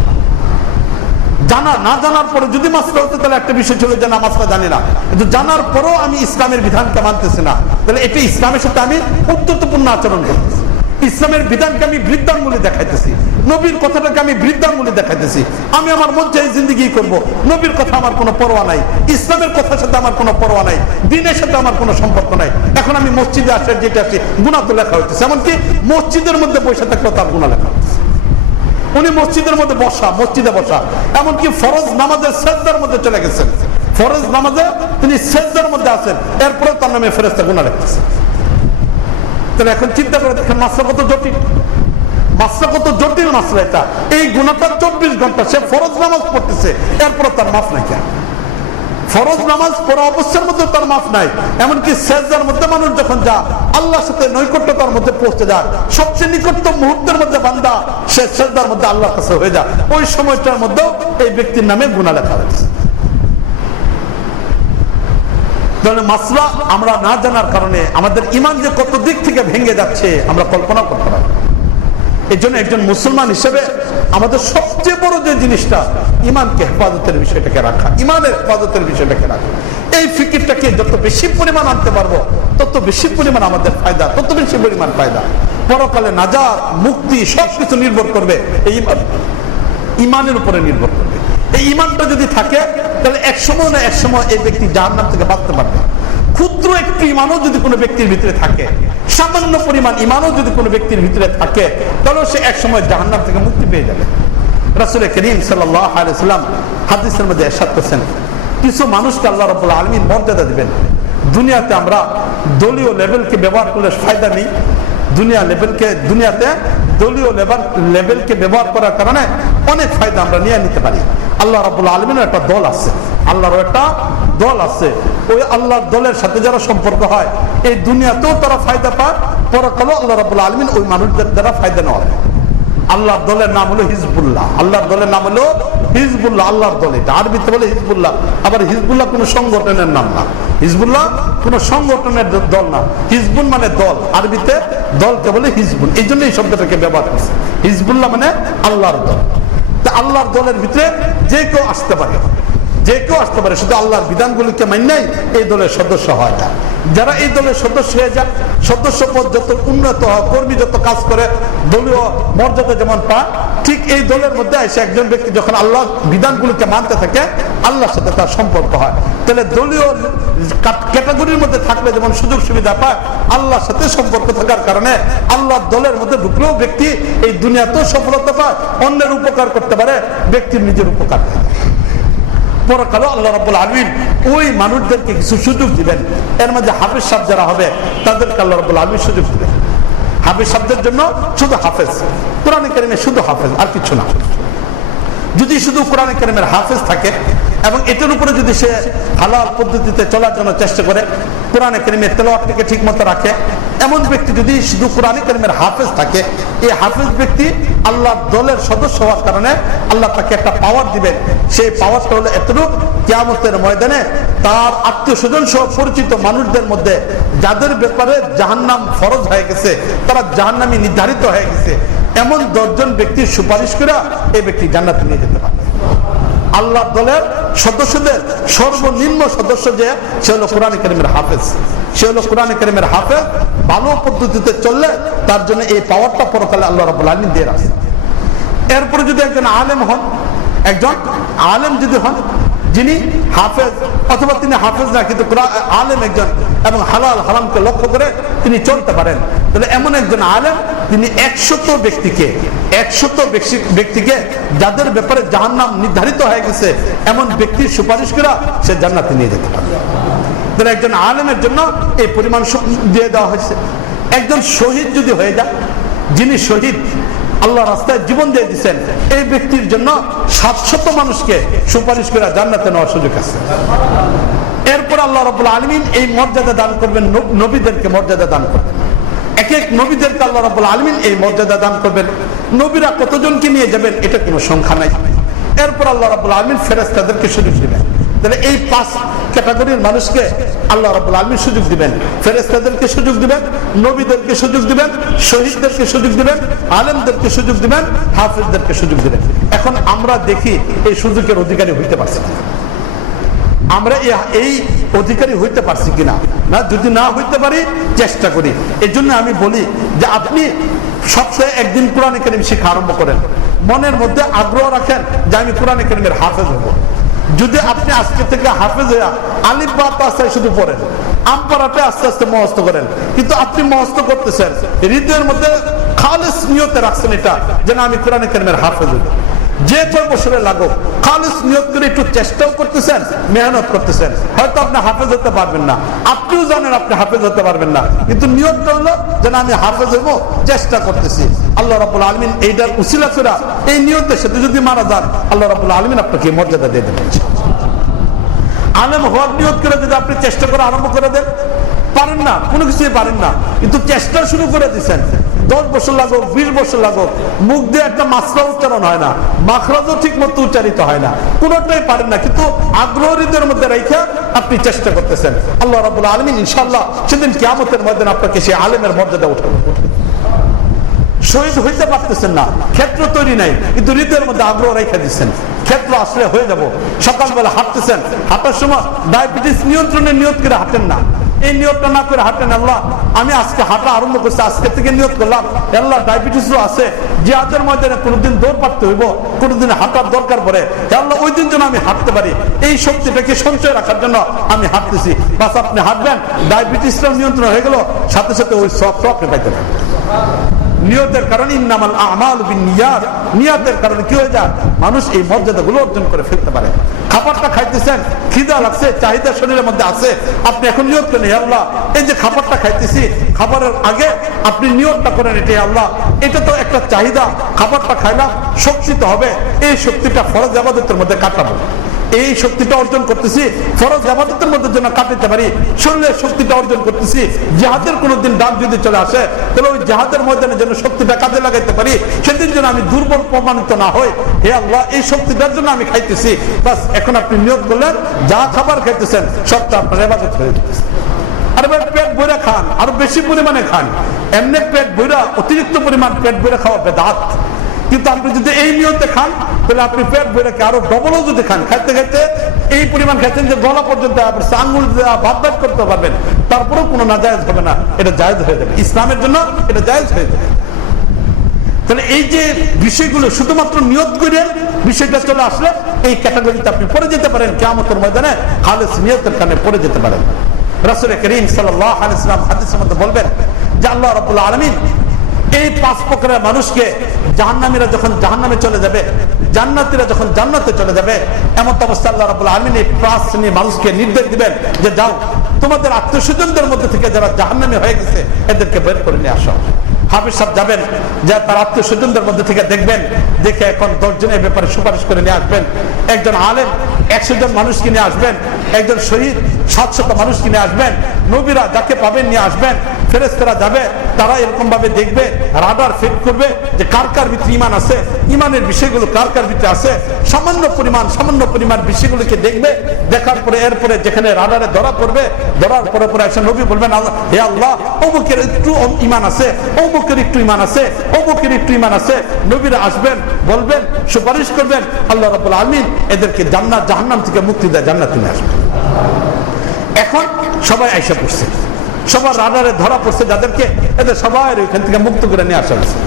জানা না জানার পরে যদি মাসলা হতো তাহলে একটা বিষয় ছিল যে না মাসলা জানি না, কিন্তু জানার পরেও আমি ইসলামের বিধানকে মানতেছি না, তাহলে এটা ইসলামের সাথে আমি উদ্ধতপূর্ণ আচরণ করতেছি, ইসলামের বিধানকে আমি বৃদ্ধাঙ্গুলি দেখাইতেছি, নবীর কথাটাকে আমি বৃদ্ধাঙ্গুলি দেখাইতেছি। আমি আমার মন চাই জিন্দগি করব, নবীর কথা আমার কোনো পরোয়া নাই, ইসলামের কথার সাথে আমার কোনো পরোয়া নাই, দ্বীনের সাথে আমার কোনো সম্পর্ক নাই। এখন আমি মসজিদে আসে যেটা আসি গুনাহ তো লেখা হইতেছে, এমনকি মসজিদের মধ্যে বসে থাকলেও তার গুনাহ লেখা হচ্ছে। উনি মসজিদের মধ্যে বসা, মসজিদে বসা, এমনকি ফরজ নামাজের সেজদার মধ্যে চলে গেছেন, ফরজ নামাজে তিনি সেজদার মধ্যে আছেন, এরপরেও তার নামে ফেরেশতা গুনাহ লিখতেছে। তাহলে এখন চিন্তা করে দেখেন মাসলা কত জটিল, মাসলা কত জটিল মাসলা এটা। এই গুনাহটা 24 ঘন্টা সে ফরজ নামাজ পড়তেছে, এরপরে তার মাফ নাই কেন? ফরজ নামাজ পড়া অবস্থার মধ্যে তার মাফ নাই, এমনকি সেজদার মধ্যে মানুষ যখন যা আল্লাহর সাথে নৈকট্যতার মধ্যে পৌঁছে যায়, সবচেয়ে নিকটতম মুহূর্তের মধ্যে বান্দা সে সেজদার মধ্যে আল্লাহর কাছে হয়ে যায়, ওই সময়টার মধ্যেও এই ব্যক্তির নামে গুনাহ লেখা হয়েছে। তাহলে মাসলা আমরা না জানার কারণে আমাদের ঈমান যে কত দিক থেকে ভেঙে যাচ্ছে আমরা কল্পনা করতে পারি। এই জন্য একজন মুসলমান হিসেবে আমাদের সবচেয়ে বড় যে জিনিসটা ঈমানকে হেফাজতের বিষয়টাকে রাখা, ঈমানের হেফাজতের বিষয়টাকে রাখা। এই ফিকিরটাকে যত বেশি পরিমাণ আনতে পারবো তত বেশি পরিমাণ আমাদের ফায়দা, তত বেশি পরিমাণ ফায়দা। পরকালে নাজাত, মুক্তি সবকিছু নির্ভর করবে এই ঈমানের উপরে নির্ভর করবে। এই ঈমানটা যদি থাকে তাহলে এক সময় না এক সময় এই ব্যক্তি জাহান্নাম থেকে বাঁচতে পারবে। ক্ষুদ্র একটু ঈমানও যদি কোনো ব্যক্তির ভিতরে থাকে, সামান্য পরিমাণ ঈমানও যদি কোনো ব্যক্তির ভিতরে থাকে, তাহলে সে এক সময় জাহান্নাম থেকে মুক্তি পেয়ে যাবে। রাসূল করিম সাল্লাল্লাহু আলাইহি ওয়াসাল্লাম হাদিসের মধ্যে ইরশাদ করেছেন, কিছু মানুষকে আল্লাহ রাব্বুল আলামিন মর্যাদা দিবেন। দুনিয়াতে আমরা দলীয় লেভেলকে ব্যবহার করলে ফায়দা নেই। দুনিয়াতে দলীয় লেভেলকে ব্যবহার করার কারণে অনেক ফায়দা আমরা নিয়ে নিতে পারি। আল্লাহ রাব্বুল আলামিনের একটা দল আছে, আল্লাহর একটা দল আছে, ওই আল্লাহর দলের সাথে যারা সম্পর্ক হয় এই দুনিয়াতেও তারা ফায়দা পায়, পরকালেও আল্লাহ রাব্বুল আলামিন ওই মানুষদের দ্বারা ফায়দা নেওয়া হয়। আল্লাহর দলের নাম হলো হিজবুল্লাহ, আল্লাহর দলের নাম হলো হিজবুল্লাহ, আল্লাহর দল। এটা আরবিতে বলে হিজবুল্লাহ। আবার হিজবুল্লাহ কোন সংগঠনের নাম না, হিজবুল্লাহ কোন সংগঠনের দল না। হিজবুল মানে দল, আরবিতে দলকে বলে হিজবুল, এই জন্য এই শব্দটাকে ব্যবহার করছে। হিজবুল্লাহ মানে আল্লাহর দল। তা আল্লাহর দলের ভিতরে যে কেউ আসতে পারে, যে কেউ আসতে পারে, শুধু আল্লাহর বিধানগুলিকে মান্যই এই দলের সদস্য হয় না। যারা এই দলের সদস্য হয়ে যায়, সদস্য পদ যত উন্নত হয়, কর্মী যত কাজ করে, দলীয় মর্যাদা যেমন পায়, ঠিক এই দলের মধ্যে এসে একজন ব্যক্তি যখন আল্লাহ বিধানগুলিকে মানতে থাকে আল্লাহর সাথে তার সম্পর্ক হয়। তাহলে দলীয় ক্যাটাগরির মধ্যে থাকলে যেমন সুযোগ সুবিধা পায়, আল্লাহর সাথে সম্পর্ক থাকার কারণে আল্লাহর দলের মধ্যে ঢুকলেও ব্যক্তি এই দুনিয়াতেও সফলতা পায়, অন্যের উপকার করতে পারে, ব্যক্তির নিজের উপকার পায়। পরকালে আল্লাহ রাব্বুল আলামিন ওই মানুষদেরকে কিছু সুযোগ দিবেন। এর মধ্যে হাফেজ সাহেব যারা হবে তাদেরকে আল্লাহ রাব্বুল আলামিন সুযোগ দিবেন। হাফেজ সাহেবদের জন্য শুধু হাফেজ, কোরআনে কারিমে শুধু হাফেজ, আর কিছু না। যদি শুধু কোরআনে কারিমের হাফেজ থাকে এবং এটার উপরে যদি সে হালাল পদ্ধতিতে চলার জন্য চেষ্টা করে, কোরআনে কারিমের তেলাওয়াতটাকে ঠিক মতো রাখে, এমন ব্যক্তি যদি শুধু কোরআনে কারিমের হাফেজ থাকে, এই হাফেজ ব্যক্তি আল্লাহর দলের সদস্য হওয়ার কারণে আল্লাহ তাকে একটা পাওয়ার দিবেন। সেই পাওয়ারটা হলো এতটুকু, কিয়ামতের ময়দানে তার আত্মীয় স্বজন সহ পরিচিত মানুষদের মধ্যে যাদের ব্যাপারে জাহান্নাম ফরজ হয়ে গেছে, তারা জাহান্নামী নির্ধারিত হয়ে গেছে, এমন 10 জন ব্যক্তির সুপারিশ করে এই ব্যক্তি জান্নাতে নিয়ে যেতে পারবে। আল্লাহর দলের সদস্যদের সর্বনিম্ন সদস্য যে, সে হলো কোরআনে কারিমের হাফেজ। সে হলো কোরআনে কারিমের হাফেজ। ভালো পদ্ধতিতে চললে তার জন্য এই পাওয়ারটা পরকালে আল্লাহ রাব্বুল আলামিন দিয়ে রাখছেন। এরপরে যদি একজন আলেম হন, একজন আলেম যদি হন যিনি হাফেজ, অথবা তিনি হাফেজ না কিন্তু আলেম একজন, এবং হালাল হারামকে লক্ষ্য করে তিনি চলতে পারেন, তাহলে এমন একজন আলেম তিনি 100 ব্যক্তিকে যাদের ব্যাপারে জাহান্নাম নির্ধারিত হয়ে গেছে এমন ব্যক্তির সুপারিশ করে সে জান্নাতে নিয়ে যেতে পারে। তাহলে একজন আলেমের জন্য এই পরিমাণ দিয়ে দেওয়া হয়েছে। একজন শহীদ যদি হয়ে যায়, যিনি শহীদ আল্লাহ রাস্তায় জীবন দিয়ে দিচ্ছেন, এই ব্যক্তির জন্য 700 মানুষকে সুপারিশ করে জান্নাতে নেওয়ার সুযোগ আছে। এরপর আল্লাহ রাব্বুল আলামিন এই মর্যাদা দান করবেন, নবীদেরকে মর্যাদা দান করবেন। এক এক নবীদেরকে আল্লাহ রাব্বুল আলামিন এই মর্যাদা দান করবেন। নবীরা কতজনকে নিয়ে যাবেন এটা কোনো সংখ্যা নাই। এরপর আল্লাহ রাব্বুল আলামিন ফেরেশতাদেরকে সুযোগ দিবেন। তাহলে এই 5 ক্যাটাগরির মানুষকে আল্লাহ রাব্বুল আলামিন সুযোগ দিবেন। ফেরেশতাদেরকে সুযোগ দিবেন, নবীদেরকে সুযোগ দিবেন, শহীদদেরকে সুযোগ দিবেন, আলেমদেরকে সুযোগ দিবেন, হাফেজদেরকে সুযোগ দিবেন। এখন আমরা দেখি এই সুযোগের অধিকারী হইতে পারছি না, আমরা এই অধিকারী হইতে পারছি কিনা। না, যদি না হইতে পারি চেষ্টা করি। এই জন্য আমি বলি যে আপনি সবচেয়ে একদিন কোরআনে কারিম শিখা আরম্ভ করেন, মনের মধ্যে আগ্রহ রাখেন যে আমি কোরআনে কারিমের হাফেজ হব। যদি আপনি আজকে থেকে হাফেজ হইয়া আলিফ বা তা শুধু পড়েন, আমপারাতে আস্তে আস্তে মুখস্থ করেন, কিন্তু আপনি মুখস্থ করতেছেন হৃদয়ের মধ্যে খালিস নিয়তে রাখছেন এটা যে না আমি কোরআনে কারিমের হাফেজ হব। যে 6 বছরে লাগুক খালিস নিয়ত করে একটু চেষ্টাও করতেছেন, মেহনত করতেছেন, হয়তো আপনি হাফেজ হতে পারবেন না, আপনিও জানেন আপনি হাফেজ হতে পারবেন না, কিন্তু নিয়তটা হলো যে আমি হাফেজ হইব, চেষ্টা করতেছি। আল্লাহ রাব্বুল আলামিন এইটার উসিলা করে এই নিয়তের সাথে যদি মারা যান, আল্লাহ রাব্বুল আলামিন আপনাকে মর্যাদা দিয়ে দেবেন। আলেম হওয়ার নিয়ত করে যদি আপনি চেষ্টা করে আরম্ভ করে দেন, পারেন না, কোনো কিছুই পারেন না, কিন্তু চেষ্টা শুরু করে দিচ্ছেন, 10 বছর লাগুক, 20 বছর লাগুক, মুখ দিয়ে একটা মাসরা উচ্চারণ হয় না, মাখরাজও ঠিক মতো উচ্চারিত হয় না, কোনোটাই পারেন না, কিন্তু আগ্রহ হৃদয়ের মধ্যে রেখে আপনি চেষ্টা করতেছেন। আল্লাহ রাব্বুল আলামিন ইনশাআল্লাহ সেদিন কিয়ামতের ময়দানে আপনাকে সেই আলেমের মর্যাদা উঠাবে। শহীদ হইতে পারতেছেন না, ক্ষেত্র তৈরি নাই, কিন্তু হৃদয়ের মধ্যে আগ্রহ রেখে দিচ্ছেন, ক্ষেত্র আসলে হয়ে যাব। সকালবেলা হাঁটতেছেন, হাঁটার সময় ডায়াবেটিস নিয়ন্ত্রণের নিয়ত করে হাঁটেন না, এই নিয়তটা না করে হাঁটেন, আল্লাহ আমি আজকে হাঁটা আরম্ভ করছি, আজকে থেকে নিয়ত করলাম, আল্লাহ ডায়াবেটিসও আছে, জিহাদের ময়দানে কোনোদিন দৌড় পারতে হইব, কোনোদিন হাঁটার দরকার পড়ে, আল্লাহ ওই দিন যেন আমি হাঁটতে পারি, এই শক্তিটাকে সঞ্চয় রাখার জন্য আমি হাঁটতেছি। বাস আপনি হাঁটবেন, ডায়াবেটিসটাও নিয়ন্ত্রণ হয়ে গেল, সাথে সাথে ওই সব আপনি পাইতে পারেন। নিয়তের কারণে ইন্নামাল আমালু বিন্নিয়াত, নিয়তের কারণে কি হয়ে যায়, মানুষ এই মর্যাদাগুলো অর্জন করে ফেলতে পারে। খাবারটা খাইতেছেন, খিদা লাগছে, চাহিদা শরীরের মধ্যে আছে, আপনি এখন নিয়ত করেন, হে আল্লাহ এই যে খাবারটা খাইতেছি, খাবারের আগে আপনি নিয়তটা করেন, এটাই আল্লাহ এটা তো একটা চাহিদা, খাবারটা খাইলাম, শক্তি তো হবে, এই শক্তিটা ফরজ ইবাদতের মধ্যে কাটাবো, এই শক্তিটা অর্জন করতেছি ফরজ ইবাদতের মধ্যে যেন কাটাতে পারি, শরীরের শক্তিটা অর্জন করতেছি, জিহাদের কোনোদিন ডাক যদি চলে আসে তাহলে ওই জিহাদের ময়দানে যেন শক্তিটা কাজে লাগাইতে পারি, সেদিন যেন আমি দুর্বল প্রমাণিত না হই, হে আল্লাহ এই শক্তিটার জন্য আমি খাইতেছি। বাস এখন আপনি নিয়ত করলেন, যা খাবার খাইতেছেন সবটা আপনার ইবাদত হয়ে যেতেছে। আরে ভাই পেট ভরে খান, আরো বেশি পরিমাণে খান, এমনি পেট ভরে অতিরিক্ত পরিমাণ পেট ভরে খাওয়া বেদাত, কিন্তু আপনি যদি এই নিয়তে খান তাহলে আপনি পেট ভরে আরো ডবলও যদি খান, খাইতে খাইতে এই পরিমাণ খাইতেন যে গলা পর্যন্ত আঙুল ভাত ভাত করতে পারবেন, তারপরেও কোনো নাজায়েজ হবে না, এটা জায়েজ হয়ে যাবে, ইসলামের জন্য এটা জায়েজ হয়ে যাবে। তাহলে এই যে বিষয়গুলো শুধুমাত্র নিয়ত করে বিষয়টা চলে আসলে এই ক্যাটাগরিতে আপনি পড়ে যেতে পারেন, কিয়ামতের ময়দানে খালেস নিয়তের কারণে পড়ে যেতে পারেন। রাসূল করিম সাল্লাল্লাহু আলাইহি ওয়াসাল্লাম হাদিসের মধ্যে বলবেন যে আল্লাহ রাব্বুল আলামিন এই 5 প্রকারের মানুষকে জাহান্নামীরা যখন জাহান্নামে চলে যাবে, জান্নাতীরা যখন জান্নাতে চলে যাবে, এমন অবস্থা আল্লাহ রাব্বুল আলামিন এই 5 শ্রেণীর মানুষকে নির্দেশ দিবেন যে যাও তোমাদের আত্মীয়স্বজনদের মধ্যে থেকে যারা জাহান্নামী হয়ে গেছে এদেরকে বের করে নিয়ে আসো। হাফিজ সাহেব যাবেন, যা তার আত্মীয়স্বজনদের মধ্যে থেকে দেখবেন, দেখে এখন 10 জনের ব্যাপারে সুপারিশ করে নিয়ে আসবেন, একজন আলেম 100 জন মানুষকে নিয়ে আসবেন, একজন শহীদ 700 মানুষ কিনে আসবেন, নবীরা যাকে পাবেন নিয়ে আসবেন, ফেরেশতারা যাবে, তারা এরকম ভাবে দেখবে, রাডার ফিট করবে যে কার কার ভিতরে ঈমান আছে, ঈমানের বিষয়গুলো কার কার ভিতরে আছে, সামান্য পরিমাণ বিষয়গুলোকে দেখবে, দেখার পরে এরপরে যেখানে রাডারে ধরা পড়বে, ধরার পরে পরে একজন নবী বলবেন আল্লাহ হে আল্লাহ অমুকের একটু ঈমান আছে, অমুকের একটু ঈমান আছে, অমুকের একটু ঈমান আছে, নবীরা আসবেন, বলবেন, সুপারিশ করবেন, আল্লাহ রাব্বুল আলামিন এদেরকে জান্নাত জাহান্নাম থেকে মুক্তি দেয়, জান্নাতে নিয়ে আসবেন। এখন সবাই আইসা পড়ছে, সবার রাডারে ধরা পড়ছে যাদেরকে, এদের সবাই ওইখান থেকে মুক্ত করে নিয়ে আসা হয়েছে।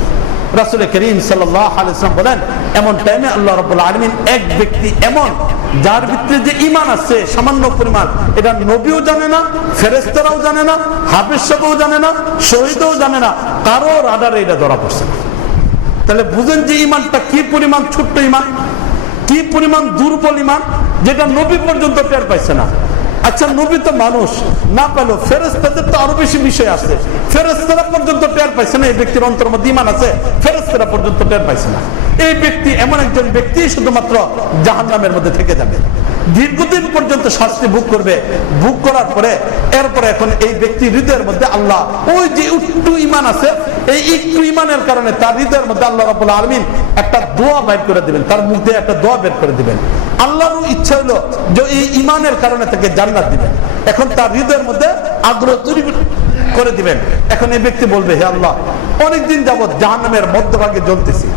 রাসূল করিম সাল্লাল্লাহু আলাইহি ওয়াসাল্লাম বলেন এমন টাইমে আল্লাহ রাব্বুল আলামিন এক ব্যক্তি এমন যার ভিতরে যে ঈমান আছে সামান্য পরিমাণ, এটা নবীও জানে না, ফেরেশতারাও জানে না, হাফেজ সাহেবও জানে না, শহীদও জানে না, কারো রাডারে এটা ধরা পড়ছে। তাহলে বুঝেন যে ঈমানটা কি পরিমাণ ছোট্ট ঈমান, কি পরিমাণ দুর্বল ঈমান, যেটা নবী পর্যন্ত টের পাইছে না। আচ্ছা নবী তো মানুষ, না পেল ফেরেশতাদের তো আরো বেশি বিষয় আছে, ফেরেশতারা পর্যন্ত টের পাইছে না এই ব্যক্তির অন্তরের মধ্যে ঈমান আছে, ফেরেশতারা পর্যন্ত টের পাইছে না। এই ব্যক্তি এমন একজন ব্যক্তি শুধুমাত্র জাহান্নামের মধ্যে থেকে যাবে, দীর্ঘদিন পর্যন্ত শাস্তি ভোগ করবে, ভোগ করার পরে এরপরে এখন এই ব্যক্তি হৃদয়ের মধ্যে আল্লাহ ওই যে একটু ঈমান আছে, এই একটু ঈমানের কারণে তার হৃদয়ের মধ্যে আল্লাহ রাব্বুল আলামিন একটা দোয়া বের করে দিবেন, তার মুখ দিয়ে একটা দোয়া বের করে দিবেন। আল্লাহর ইচ্ছা হলো যে এই ঈমানের কারণে তাকে জান্নাত দিবেন, এখন তার হৃদয়ের মধ্যে আগ্রহ তৈরি করে দিবেন। এখন এই ব্যক্তি বলবে হে আল্লাহ অনেকদিন যাবত জাহান্নামের মধ্যভাগে জ্বলতেছি,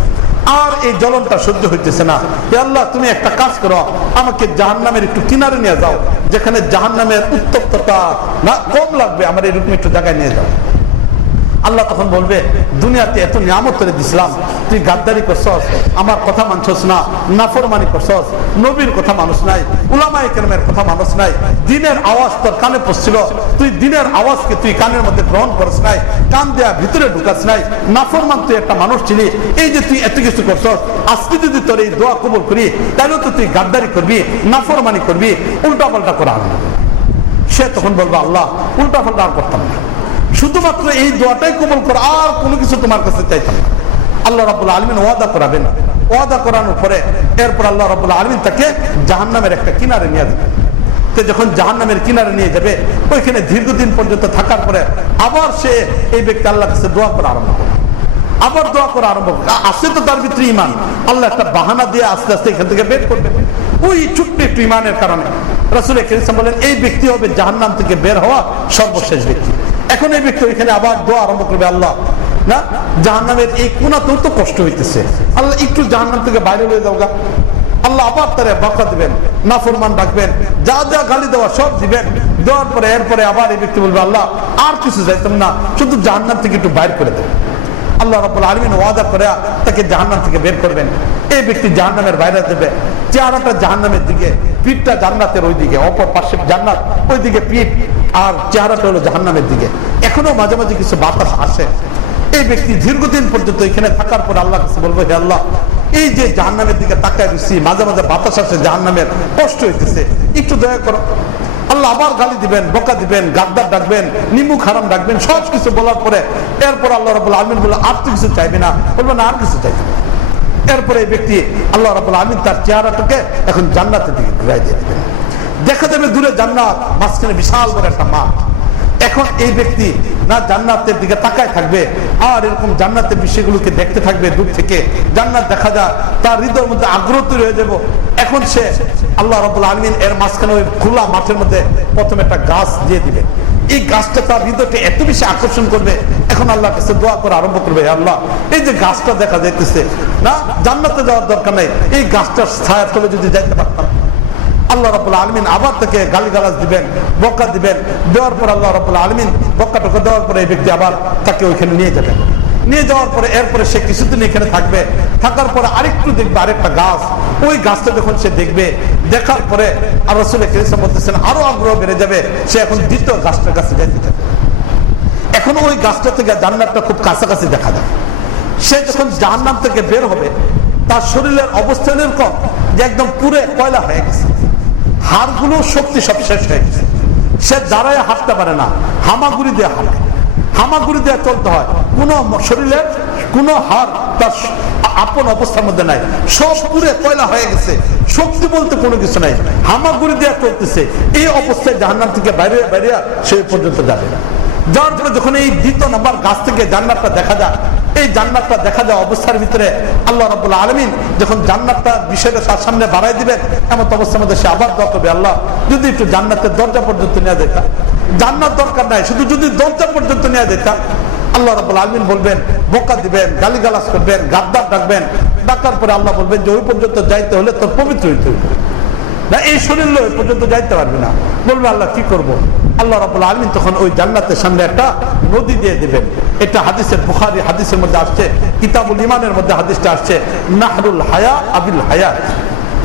আর এই জ্বলনটা সহ্য হইতেছে না, হে আল্লাহ তুমি একটা কাজ করো, আমাকে জাহান্নামের একটু কিনারে নিয়ে যাও, যেখানে জাহান্নামের উত্তপ্ততা না কম লাগবে, আমার এরকম একটু জায়গায় নিয়ে যাও। আল্লাহ তখন বলবে দুনিয়াতে এত নিয়ামত করে দিছিলাম, তুই গাদ্দারি করছস, আমার কথা মানছস না, নাফরমানি করছস, নবীর কথা মানুষ নাই, উলামায়ে কেরামের কথা মানুষ নাই, দ্বীনের আওয়াজ তোর কানে পড়ছিল, তুই দ্বীনের আওয়াজকে তুই কানের মধ্যে গ্রহণ করছ নাই, কান দেয়া ভিতরে ঢুকাস নাই, নাফরমান তুই একটা মানুষ ছিলি, এই যে তুই এত কিছু করছস, আজকে যদি তোর এই দোয়া কবুল করি তাহলে তো তুই গাদ্দারি করবি, নাফরমানি করবি, উল্টা পাল্টা করা হবে। সে তখন বলবো আল্লাহ উল্টা পাল্টা আর করতাম না, শুধুমাত্র এই দোয়াটাই কবুল করা, আর কোনো কিছু তোমার কাছে চাইতাম না। আল্লাহ রাব্বুল আলামিন ওয়াদা করাবেন, ওয়াদা করানোর পরে এরপর আল্লাহ রাব্বুল আলামিন তাকে জাহান্নামের একটা কিনারে নিয়ে যাবেন। যখন জাহান্নামের কিনারে নিয়ে যাবে, ওইখানে দীর্ঘদিন পর্যন্ত থাকার পরে আবার সে এই ব্যক্তি আল্লাহর কাছে দোয়া করা আরম্ভ করে, আবার দোয়া করা আরম্ভ করে। আসে তো তার ভিতরে ইমান, আল্লাহ একটা বাহানা দিয়ে আস্তে আস্তে এখান থেকে বের করবে ওই ছোট্ট একটু ইমানের কারণে। রাসূল কারীম বলেন এই ব্যক্তি হবে জাহান্নাম থেকে বের হওয়া সর্বশেষ ব্যক্তি। এখন এই ব্যক্তি ওইখানে আবার দোয়া আরম্ভ করবে, আল্লাহ না জাহান্নামের এই কোনাতেও তো কষ্ট হইতেছে, আল্লাহ একটু জাহান্নাম থেকে বাইরে হয়ে যাও গা। আল্লাহ আবার তারা বকা দিবেন, নাফরমান ডাকবেন, যা যা গালি দেওয়া সব দিবেন। দেওয়ার পরে এরপরে আবার এই ব্যক্তি বলবে আল্লাহ আর কিছু চাইতাম না, শুধু জাহান্নাম থেকে একটু বাইর করে দেবেন। আল্লাহ রাব্বুল আলামিন ওয়াদা করে তাকে জাহান্নাম থেকে বের করবেন। এই ব্যক্তি জাহান্নামের বাইরে যাবে, চেহারাটা জাহান্নামের দিকে, পিঠটা জান্নাতের ওই দিকে, অপর পাশে জান্নাত, ওই দিকে পিঠ, আর চেহারাটা হলো জাহান্নামের দিকে। এখনো মাঝে মাঝে কিছু বাতাস আসে। এই ব্যক্তি দীর্ঘদিন পর্যন্ত এখানে থাকার পর আল্লাহ কাছে বলবো, হে আল্লাহ এই যে জাহান্নামের দিকে তাকায় দিচ্ছি, মাঝে মাঝে বাতাস আসে, জাহান্নামের কষ্ট হইতেছে, একটু দয়া করো। আল্লাহ আবার গালি দিবেন, বকা দিবেন, গাদ্দার ডাকবেন, নিমুখ হারাম ডাকবেন, সব কিছু বলার পরে এরপর আল্লাহ রাব্বুল আলামিন বলে আর তো কিছু চাইবে না, বলবো না আর কিছু চাইবে। এরপরে এই ব্যক্তি আল্লাহ রাব্বুল আলামিন তার চেহারাটাকে এখন জান্নাতের দিকে ঘুরাই দিয়ে দিবেন। দেখা যাবে দূরে জান্নাত, মাঝখানে বিশাল বড় একটা মাঠ। এখন এই ব্যক্তি না জান্নাতের দিকে তাকায় থাকবে আর এরকম জান্নাতের বিষয়গুলোকে দেখতে থাকবে দূর থেকে। জান্নাত দেখা যায়, তার হৃদয়ের মধ্যে আগ্রহ তৈরি হয়ে যাবো। এখন সে আল্লাহ রাব্বুল আলামিন এর মাঝখানে ওই খোলা মাঠের মধ্যে প্রথমে একটা গাছ দিয়ে দিবে। এই গাছটা তার হৃদয়কে এত বেশি আকর্ষণ করবে, এখন আল্লাহর কাছে দোয়া করা আরম্ভ করবে, আল্লাহ এই যে গাছটা দেখা যাইতেছে না, জান্নাতে যাওয়ার দরকার নাই, এই গাছটার ছায়ার তলে যদি যাইতে পারতাম। আল্লাহ রাব্বুল আলামিন আবার তাকে গালিগালাজ দিবেন, বকা দিবেন। দেওয়ার পর আল্লাহ রাব্বুল আলামিন বকাটকা দেওয়ার পরে এই ব্যক্তি আবার তাকে ওইখানে নিয়ে যাবেন। নিয়ে যাওয়ার পরে এরপরে সে কিছুদিন এখানে থাকবে, থাকার পরে আরেকটু দেখবে আরেকটা গাছ। ওই গাছটা যখন সে দেখবে, দেখার পরে আর রাসূল কারীম বলতেছেন আরো আগ্রহ বেড়ে যাবে, সে এখন দ্বিতীয় গাছটার কাছে যাইতে থাকবে। এখন ওই গাছটা থেকে জান্নাতটা খুব কাছাকাছি দেখা যায়। সে যখন জাহান্নাম থেকে বের হবে, তার শরীরের অবস্থা এরকম যে একদম পুরো কয়লা হয়ে গেছে, হাড়গুলো শক্তি সব শেষ হয়ে গেছে। সে দাঁড়ায় হাঁটতে পারে না, হামাগুড়ি দিয়ে হাঁটে, হামাগুড়ি দিয়ে চলতে হয়। কোনো শরীরের কোনো হাড় তার আপন অবস্থার মধ্যে নাই, সব পুরে কয়লা হয়ে গেছে, শক্তি বলতে কোনো কিছু নাই, হামাগুড়ি দিয়ে চলতেছে। এই অবস্থায় জাহান্নাম থেকে বাইরে বাইরে সেই পর্যন্ত যাবে। যাওয়ার পরে যখন এই দ্বিতীয় নম্বর গাছ থেকে জান্নাতটা দেখা যায়, এই জান্নাতটা দেখা যায় অবস্থার ভিতরে আল্লাহ রাব্বুল আলামিন যখন জান্নাতটা বিষয়টা তার সামনে বাড়াই দিবেন, এমন অবস্থার মধ্যে সে আবার দোয়া করবে, আল্লাহ যদি একটু জান্নাতের দরজা পর্যন্ত নিয়ে যেতাম। জান্নাত দরকার নাই, শুধু যদি দরজা পর্যন্ত নিয়ে যেতাম। আল্লাহ রাব্বুল আলামিন বলবেন, বকা দিবেন, গালিগালাজ করবেন, গাদ্দার ডাকবেন। ডাকার পরে আল্লাহ বলবেন যে ওই পর্যন্ত যাইতে হলে তোর পবিত্র হইতে হবে না, এই শরীর ওই পর্যন্ত যাইতে পারবে না। বলবে আল্লাহ কি করব? আল্লাহ রাব্বুল আলামিন তখন ওই জান্নাতের সামনে একটা নদী দিয়ে দিবেন। এটা হাদিসের বুখারী হাদিসের মধ্যে আসছে, কিতাবুল ঈমানের মধ্যে হাদিসটা আসছে, নাহরুল হায়া আবিল হায়াত।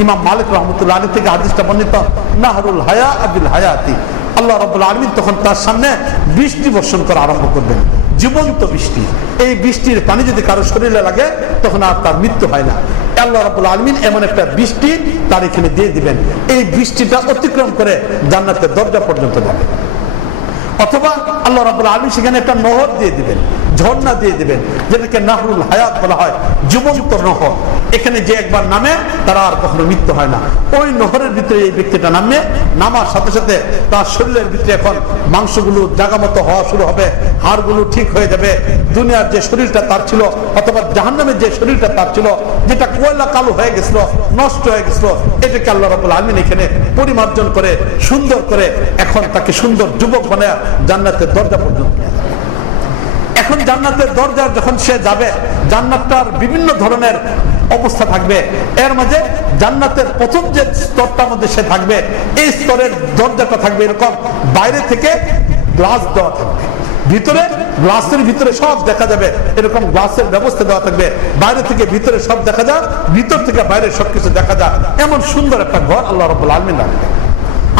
ইমাম মালিক রাহমাতুল্লাহ আলাইহি থেকে হাদিসটা বর্ণিত, নাহরুল হায়া আবিল হায়াতি। আল্লাহ রাব্বুল আলামিন তখন তার সামনে বৃষ্টি বর্ষণ করা আরম্ভ করবেন, জীবন্ত বৃষ্টি। এই বৃষ্টির পানি যদি কারো শরীরে লাগে তখন আর তার মৃত্যু হয় না। আল্লাহ রাব্বুল আলামিন এমন একটা বৃষ্টি তার এখানে দিয়ে দিবেন, এই বৃষ্টিটা অতিক্রম করে জান্নাতের দরজা পর্যন্ত যাবে। অথবা আল্লাহ রাব্বুল আলামিন সেখানে একটা নহর দিয়ে দিবেন, ঝর্ণা দিয়ে দিবেন, যেটাকে নাহরুল হায়াত বলা হয়, জীবন্ত নহর। এখানে যে একবার নামে তারা আর কখনো মৃত্যু হয় না। ওই নহরের ভিতরে এই ব্যক্তিটা নামে, নামার সাথে সাথে তার শরীরের ভিতরে এখন মাংসগুলো জায়গা মতো হওয়া শুরু হবে, হাড়গুলো ঠিক হয়ে যাবে। দুনিয়ার যে শরীরটা তার ছিল, অথবা জাহান্নামের যে শরীরটা তার ছিল, যেটা কয়লা কালো হয়ে গেছিল, নষ্ট হয়ে গেছিল, এটাকে আল্লাহ রাব্বুল আলামিন এখানে পরিমার্জন করে সুন্দর করে এখন তাকে সুন্দর যুবক বানায় জান্নাতের দরজা পর্যন্ত নিয়ে যাবে। এখন জান্নাতের দরজা যখন সে যাবে, জান্নাতটার বিভিন্ন ধরনের অবস্থা থাকবে। এর মাঝে জান্নাতের প্রথম যে স্তরটার মধ্যে সে থাকবে, এই স্তরের দরজাটা থাকবে এরকম, বাইরে থেকে গ্লাস দেওয়া থাকবে, ভিতরে গ্লাসের ভিতরে সব দেখা যাবে, এরকম গ্লাসের ব্যবস্থা দেওয়া থাকবে। বাইরে থেকে ভিতরে সব দেখা যায়, ভিতর থেকে বাইরে সবকিছু দেখা যায়। এমন সুন্দর একটা ঘর আল্লাহ রাব্বুল আলামিন রাখবে।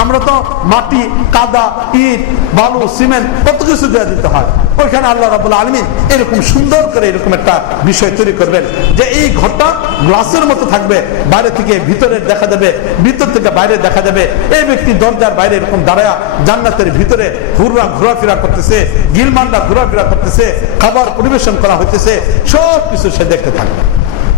আমরা তো মাটি, কাদা, ইট, বালু, সিমেন্ট কত কিছু দেওয়া দিতে হয়। ওইখানে আল্লাহ রাব্বুল আলামিন এরকম সুন্দর করে এরকম একটা বিষয় তৈরি করবেন যে এই ঘরটা গ্লাসের মতো থাকবে, বাইরে থেকে ভিতরে দেখা যাবে, ভিতর থেকে বাইরে দেখা যাবে। এই ব্যক্তি দরজার বাইরে এরকম দাঁড়ায়া জান্নাতের ভিতরে হুররা ঘোরাফেরা করতেছে, গিলমানরা ঘোরাফেরা করতেছে, খাবার পরিবেশন করা হইতেছে, সব কিছু সে দেখতে থাকবে।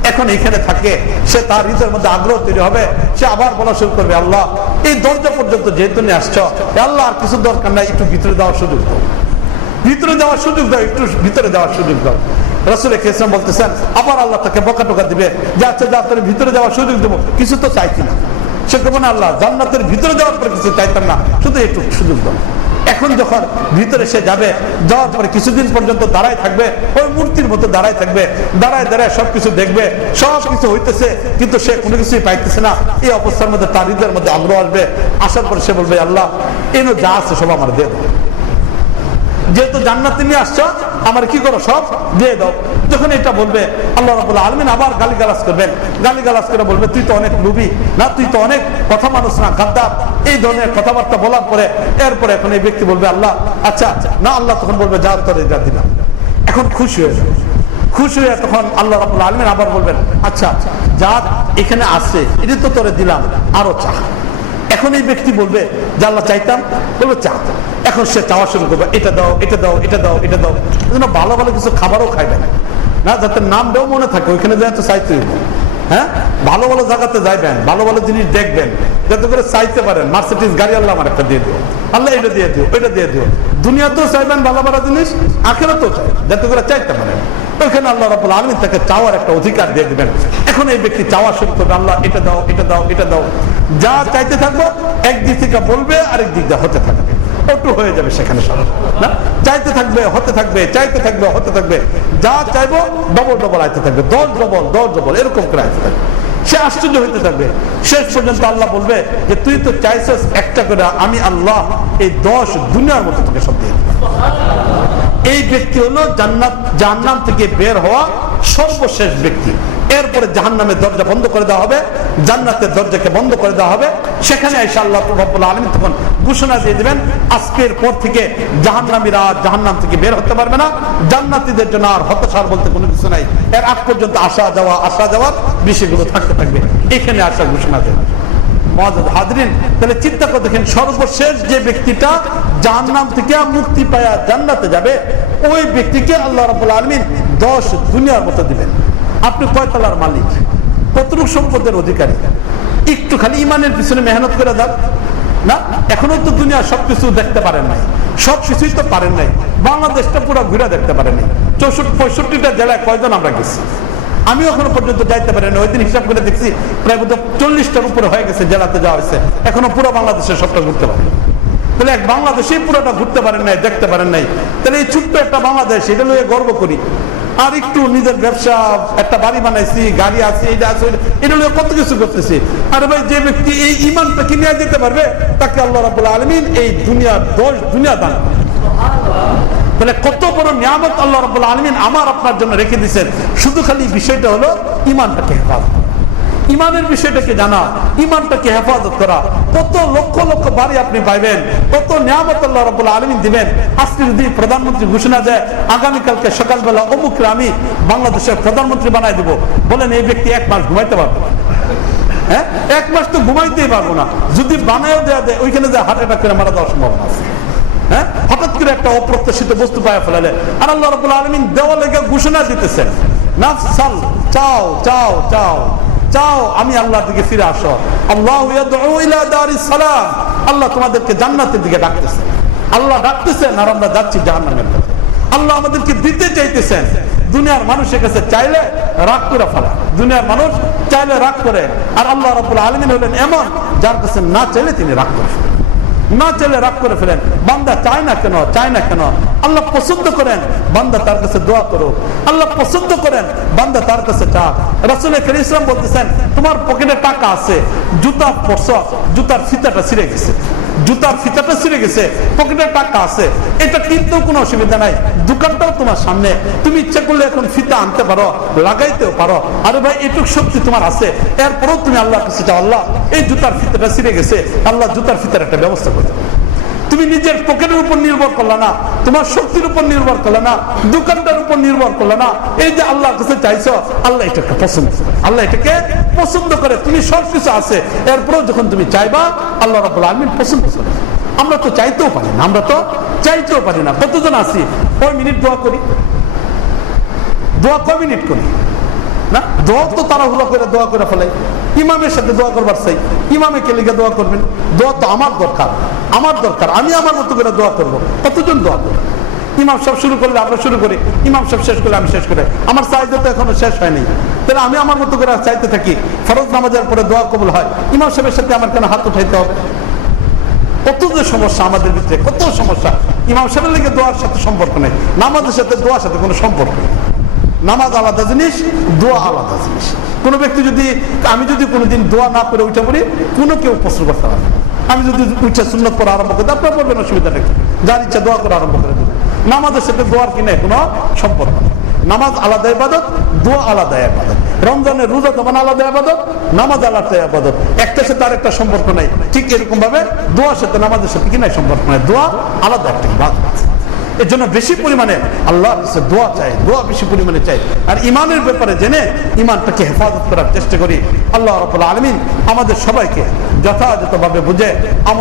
এখন এখানে থাকে, সে তার হৃদয়ের মধ্যে আগ্রহ তৈরি হবে, সে আবার বলা শুরু করবে, আল্লাহ এই দরজা পর্যন্ত যেহেতু নিয়ে আসছো, আল্লাহ আর কিছু দরকার নাই, একটু ভিতরে দেওয়ার সুযোগ দাও, ভিতরে যাওয়ার সুযোগ দাও, একটু ভিতরে যাওয়ার সুযোগ দাও। রাসূল ইসলাম বলতেছেন, আবার আল্লাহ তাকে বকা টোকা দিবে যে আচ্ছা যা তোর ভিতরে যাওয়ার সুযোগ দেবো, কিছু তো চাইছি না। সে কেমন আল্লাহ জান্নাতের ভিতরে যাওয়ার পরে কিছু চাইতাম না, শুধু একটু সুযোগ দাও। এখন যখন ভিতরে সে যাবে, যাওয়ার পরে কিছুদিন পর্যন্ত দাঁড়ায় থাকবে, ওই মূর্তির মতো দাঁড়ায় থাকবে, দাঁড়ায় দাঁড়ায় সবকিছু দেখবে, সবকিছু হইতেছে, কিন্তু সে কোনো কিছুই পাইতেছে না। এই অবস্থার মধ্যে তার হৃদয়ের মধ্যে আগ্রহ আসবে, আসার পরে সে বলবে, আল্লাহ এনে যা আছে সব আমার দিয়ে দাও, যেহেতু জান্নাতে নিয়ে আসছো আমার কি করো সব দিয়ে দাও। যখন এটা বলবে, আল্লাহ রাব্বুল আলামিন আবার গালিগালাজ করবেন, গালিগালাজ করে বলবে, তুই তো অনেক লোভী না, তুই তো অনেক কথা মানুষ না, গাদ্দার, এই ধরনের কথাবার্তা বলার পরে এরপরে এখন এই ব্যক্তি বলবে, আল্লাহ আচ্ছা না, আল্লাহ তখন বলবে, যা তোরে যা দিলাম। এখন খুশি হয়ে যাবে, খুশি হয়ে তখন আল্লাহ রাব্বুল আলামিন আবার বলবেন, আচ্ছা যা এখানে আছে এটা তো তোরে দিলাম, আরো চা। এখন এই ব্যক্তি বলবে যে আল্লাহ চাইতাম, বলবে চা। এখন সে চাওয়া শুরু করবে, এটা দাও এটা দাও এটা দাও এটা দাও, ভালো ভালো কিছু খাবারও খাইবে না, যাতে নামটাও মনে থাকে, ওইখানে যায় তো চাইতে হইব। হ্যাঁ, ভালো ভালো জায়গাতে যাইবেন, ভালো ভালো জিনিস দেখবেন, যাতে করে চাইতে পারেন, মার্সিডিজ গাড়ি আল্লাহ আমার একটা দিয়ে দিও, আল্লাহ এটা দিয়ে দিও এটা দিয়ে দিও। দুনিয়াতেও চাইবেন ভালো ভালো জিনিস, আখিরাতেও চাই, যাতে করে চাইতে পারেন। ওইখানে আল্লাহ রাব্বুল আলামিন তাকে চাওয়ার একটা অধিকার দিয়ে দিবেন। এখন এই ব্যক্তি চাওয়া শুরু করবে, আল্লাহ এটা দাও এটা দাও এটা দাও, যা চাইতে থাকবো একদিক থেকে বলবে, আরেক দিক দিয়ে হতে থাকবে, একটু হয়ে যাবে সেখানে সব না, চাইতে থাকবে হতে থাকবে, চাইতে থাকবে হতে থাকবে, যা চাইবো ডবল ডবল আইতে থাকবে, 10 ডবল এরকম করে আইতে থাকবে। সে আশ্চর্য হইতে থাকবে, শেষ পর্যন্ত আল্লাহ বলবে যে তুই তো চাইছিস একটা করে, আমি আল্লাহ এই 10 দুনিয়ার মতো তোকে সব দিয়ে দেব। এই ব্যক্তি হলো জান্নাত জাহান্নাম থেকে বের হওয়া সর্বশেষ ব্যক্তি। এরপরে জাহান্নামের দরজা বন্ধ করে দেওয়া হবে, জান্নাতের দরজাকে বন্ধ করে দেওয়া হবে। সেখানে এসে আল্লাহ রাব্বুল আলামিন তখন ঘোষণা দিয়ে দিবেন, আজকের পর থেকে জাহান্নামীরা জাহান্নাম থেকে বের হতে পারবে না, জান্নাতীদের জন্য আর হতাশার বলতে কোনো কিছু নাই। এর আগ পর্যন্ত আসা যাওয়ার বিষয়গুলো থাকতে থাকবে। এখানে আসার ঘোষণা দেন হাজরিন। তাহলে চিন্তা করে দেখেন, সর্বশেষ যে ব্যক্তিটা জাহান্নাম থেকে মুক্তি পায়া জান্নাতে যাবে, ওই ব্যক্তিকে আল্লাহ রাব্বুল আলামিন 10 দুনিয়ার মতো দিবেন। আপনি কয়তলার মালিক, কতটুকু সম্পদের অধিকারী, একটু খালি ইমানের পিছনে মেহনত করে যান না। এখনো তো দুনিয়া সবকিছু দেখতে পারেন নাই, সবকিছুই তো পারেন নাই, বাংলাদেশটা পুরো ঘুরে দেখতে পারেন নাই। 64-65টা জেলায় কয়জন আমরা গেছি, আমি এখনো পর্যন্ত যাইতে পারি না। ওই দিন হিসাব করে দেখছি প্রায় 40টার উপরে হয়ে গেছে জেলাতে যাওয়া হয়েছে, এখনো পুরো বাংলাদেশের সবটা ঘুরতে পারি। তাহলে এক বাংলাদেশেই পুরোটা ঘুরতে পারেন নাই, দেখতে পারেন নাই। তাহলে এই ছোট্ট একটা বাংলাদেশ, এটা নিয়ে গর্ব করি। আর একটু নিজের ব্যবসা, একটা বাড়ি বানাইছি, গাড়ি আছে, এটা আছে, এটা নিয়ে কত কিছু করতেছি। আর ভাই যে ব্যক্তি এই ইমানটা কিনে দিতে পারবে, তাকে আল্লাহ রাব্বুল আলামিন এই দুনিয়ার 10 দুনিয়া দান। তাহলে কত বড় নিয়ামত আল্লাহ রাব্বুল আলামিন আমার আপনার জন্য রেখে দিয়েছেন। শুধু খালি বিষয়টা হলো ইমানটাকে হেফাজত, ইমানের বিষয়টাকে জানা, ইমানটাকে হেফাজত করা। কত লক্ষ লক্ষ বাড়ি আপনি পাইবেন, কত নিয়ামত আল্লাহ রাব্বুল আলামিন দিবেন। আজকে যদি প্রধানমন্ত্রী ঘোষণা দেয় আগামীকালকে সকালবেলা অমুকরে আমি বাংলাদেশের প্রধানমন্ত্রী বানাই দিব, বলেন এই ব্যক্তি 1 মাস ঘুমাইতে পারবে না? হ্যাঁ, 1 মাস তো ঘুমাইতেই পারবো না। যদি বানায়ও দেওয়া দেয়, ওইখানে যে হার্ট অ্যাটাক করে মারা যাওয়ার সম্ভাবনা আছে। হ্যাঁ, হঠাৎ করে একটা অপ্রত্যাশিত বস্তু পায় ফেলালে। আর আল্লাহ রাব্বুল আলামিন দেওয়া লেগে ঘোষণা দিতেছেন, নাফসাল চাও চাও চাও চাও, আমি আল্লাহর দিকে ফিরে আসো। আল্লাহু ইয়াদউ ইলা দারিস সালাম, আল্লাহ তোমাদেরকে জান্নাতের দিকে ডাকতেছেন। আল্লাহ ডাকতেছেন আর আমরা যাচ্ছি জাহান্নামের কাছে। আল্লাহ আমাদেরকে দিতে চাইতেছেন। দুনিয়ার মানুষের কাছে চাইলে রাগ করে ফেলা, দুনিয়ার মানুষ চাইলে রাগ করে। আর আল্লাহ রাব্বুল আলামিন হলেন এমন, যার কাছে না চাইলে তিনি রাগ করে ফেলেন, না চাইলে রাগ করে ফেলেন। বান্দা চায় না কেন, চায় না কেন? আল্লাহ পছন্দ করেন বান্দা তার কাছে দোয়া করুক, আল্লাহ পছন্দ করেন বান্দা তার কাছে চাক। রাসূল কারীম ইসলাম বলতেছেন, তোমার পকেটে টাকা আছে, জুতা পরছ, জুতার ফিতাটা ছিঁড়ে গেছে, জুতার ফিতাটা ছিঁড়ে গেছে, পকেটে টাকা আছে, এটা কিনতেও কোনো অসুবিধা নাই, দোকানটাও তোমার সামনে, তুমি ইচ্ছা করলে এখন ফিতা আনতে পারো, লাগাইতেও পারো। আরে ভাই, এটুক শক্তি তোমার আছে, এরপরেও তুমি আল্লাহর কাছে চাও, আল্লাহ এই জুতার ফিতাটা ছিঁড়ে গেছে, আল্লাহ জুতার ফিতার একটা ব্যবস্থা করে। তুমি নিজের পকেটের উপর নির্ভর করলে না, তোমার শক্তির উপর নির্ভর করলে না, দোকানটার উপর নির্ভর করলে না, এই যে আল্লাহর কাছে চাইছো, আল্লাহ এটাকে পছন্দ করে, আল্লাহ এটাকে পছন্দ করে। তুমি সবকিছু আছে, এরপরেও যখন তুমি চাইবা, আল্লাহ রাব্বুল আলামিন পছন্দ করে। আমরা তো চাইতেও পারি না, আমরা তো চাইতেও পারি না। কতজন আছি কয় মিনিট দোয়া করি, দোয়া কয় মিনিট করি? না, দোয়া তো তাড়াহুড়ো করে দোয়া করে ফেলে। ইমামের সাথে দোয়া করবার চাই, ইমামে কে লিখে দোয়া করবেন? দোয়া তো আমার দরকার, আমি আমার মতো করে দোয়া করবো। কতজন দোয়া করবো? ইমাম সব শুরু করলে আমরা শুরু করি, ইমাম সব শেষ করলে আমি শেষ করি। আমার চাইতে তো এখনো শেষ হয়নি, তাহলে আমি আমার মতো করে চাইতে থাকি। ফরজ নামাজের পরে দোয়া কবুল হয়, ইমাম সাহেবের সাথে আমার কেন হাত উঠাইতে হবে? কত যে সমস্যা আমাদের ভিতরে, কত সমস্যা। ইমাম সাহেবের লেগে দোয়ার সাথে সম্পর্ক নেই, নামাজের সাথে দোয়ার সাথে কোনো সম্পর্ক নেই। নামাজ আলাদা জিনিস, দোয়া আলাদা জিনিস। কোনো ব্যক্তি যদি, আমি যদি কোনোদিন দোয়া না করে উঠে পড়ি, কোনো কেউ প্রশ্ন করতে পারে না। আমি যদি উঠে সুন্নত করা আরম্ভ করি, আপনার বলবেন অসুবিধাটা কি? যার ইচ্ছা দোয়া করা আরম্ভ করে দেবেন। নামাজের সাথে দোয়ার কিনে কোনো সম্পর্ক নেই। নামাজ আলাদা ইবাদত, দোয়া আলাদা ইবাদত। রমজানের রোজা যেমন আলাদা ইবাদত, নামাজ আলাদা ইবাদত। একটার সাথে আরেকটা সম্পর্ক নাই। ঠিক এরকম ভাবে দোয়ার সাথে নামাজের সাথে কি নাই সম্পর্ক নাই। দোয়া আলাদা একটা ইবাদত। এর জন্য বেশি পরিমাণে আল্লাহর কাছে দোয়া চাই, দোয়া বেশি পরিমাণে চাই। আর ইমানের ব্যাপারে জেনে ইমানটাকে হেফাজত করার চেষ্টা করি। আল্লাহ রাব্বুল আলামিন আমাদের সবাইকে যথাযথভাবে বুঝে আমল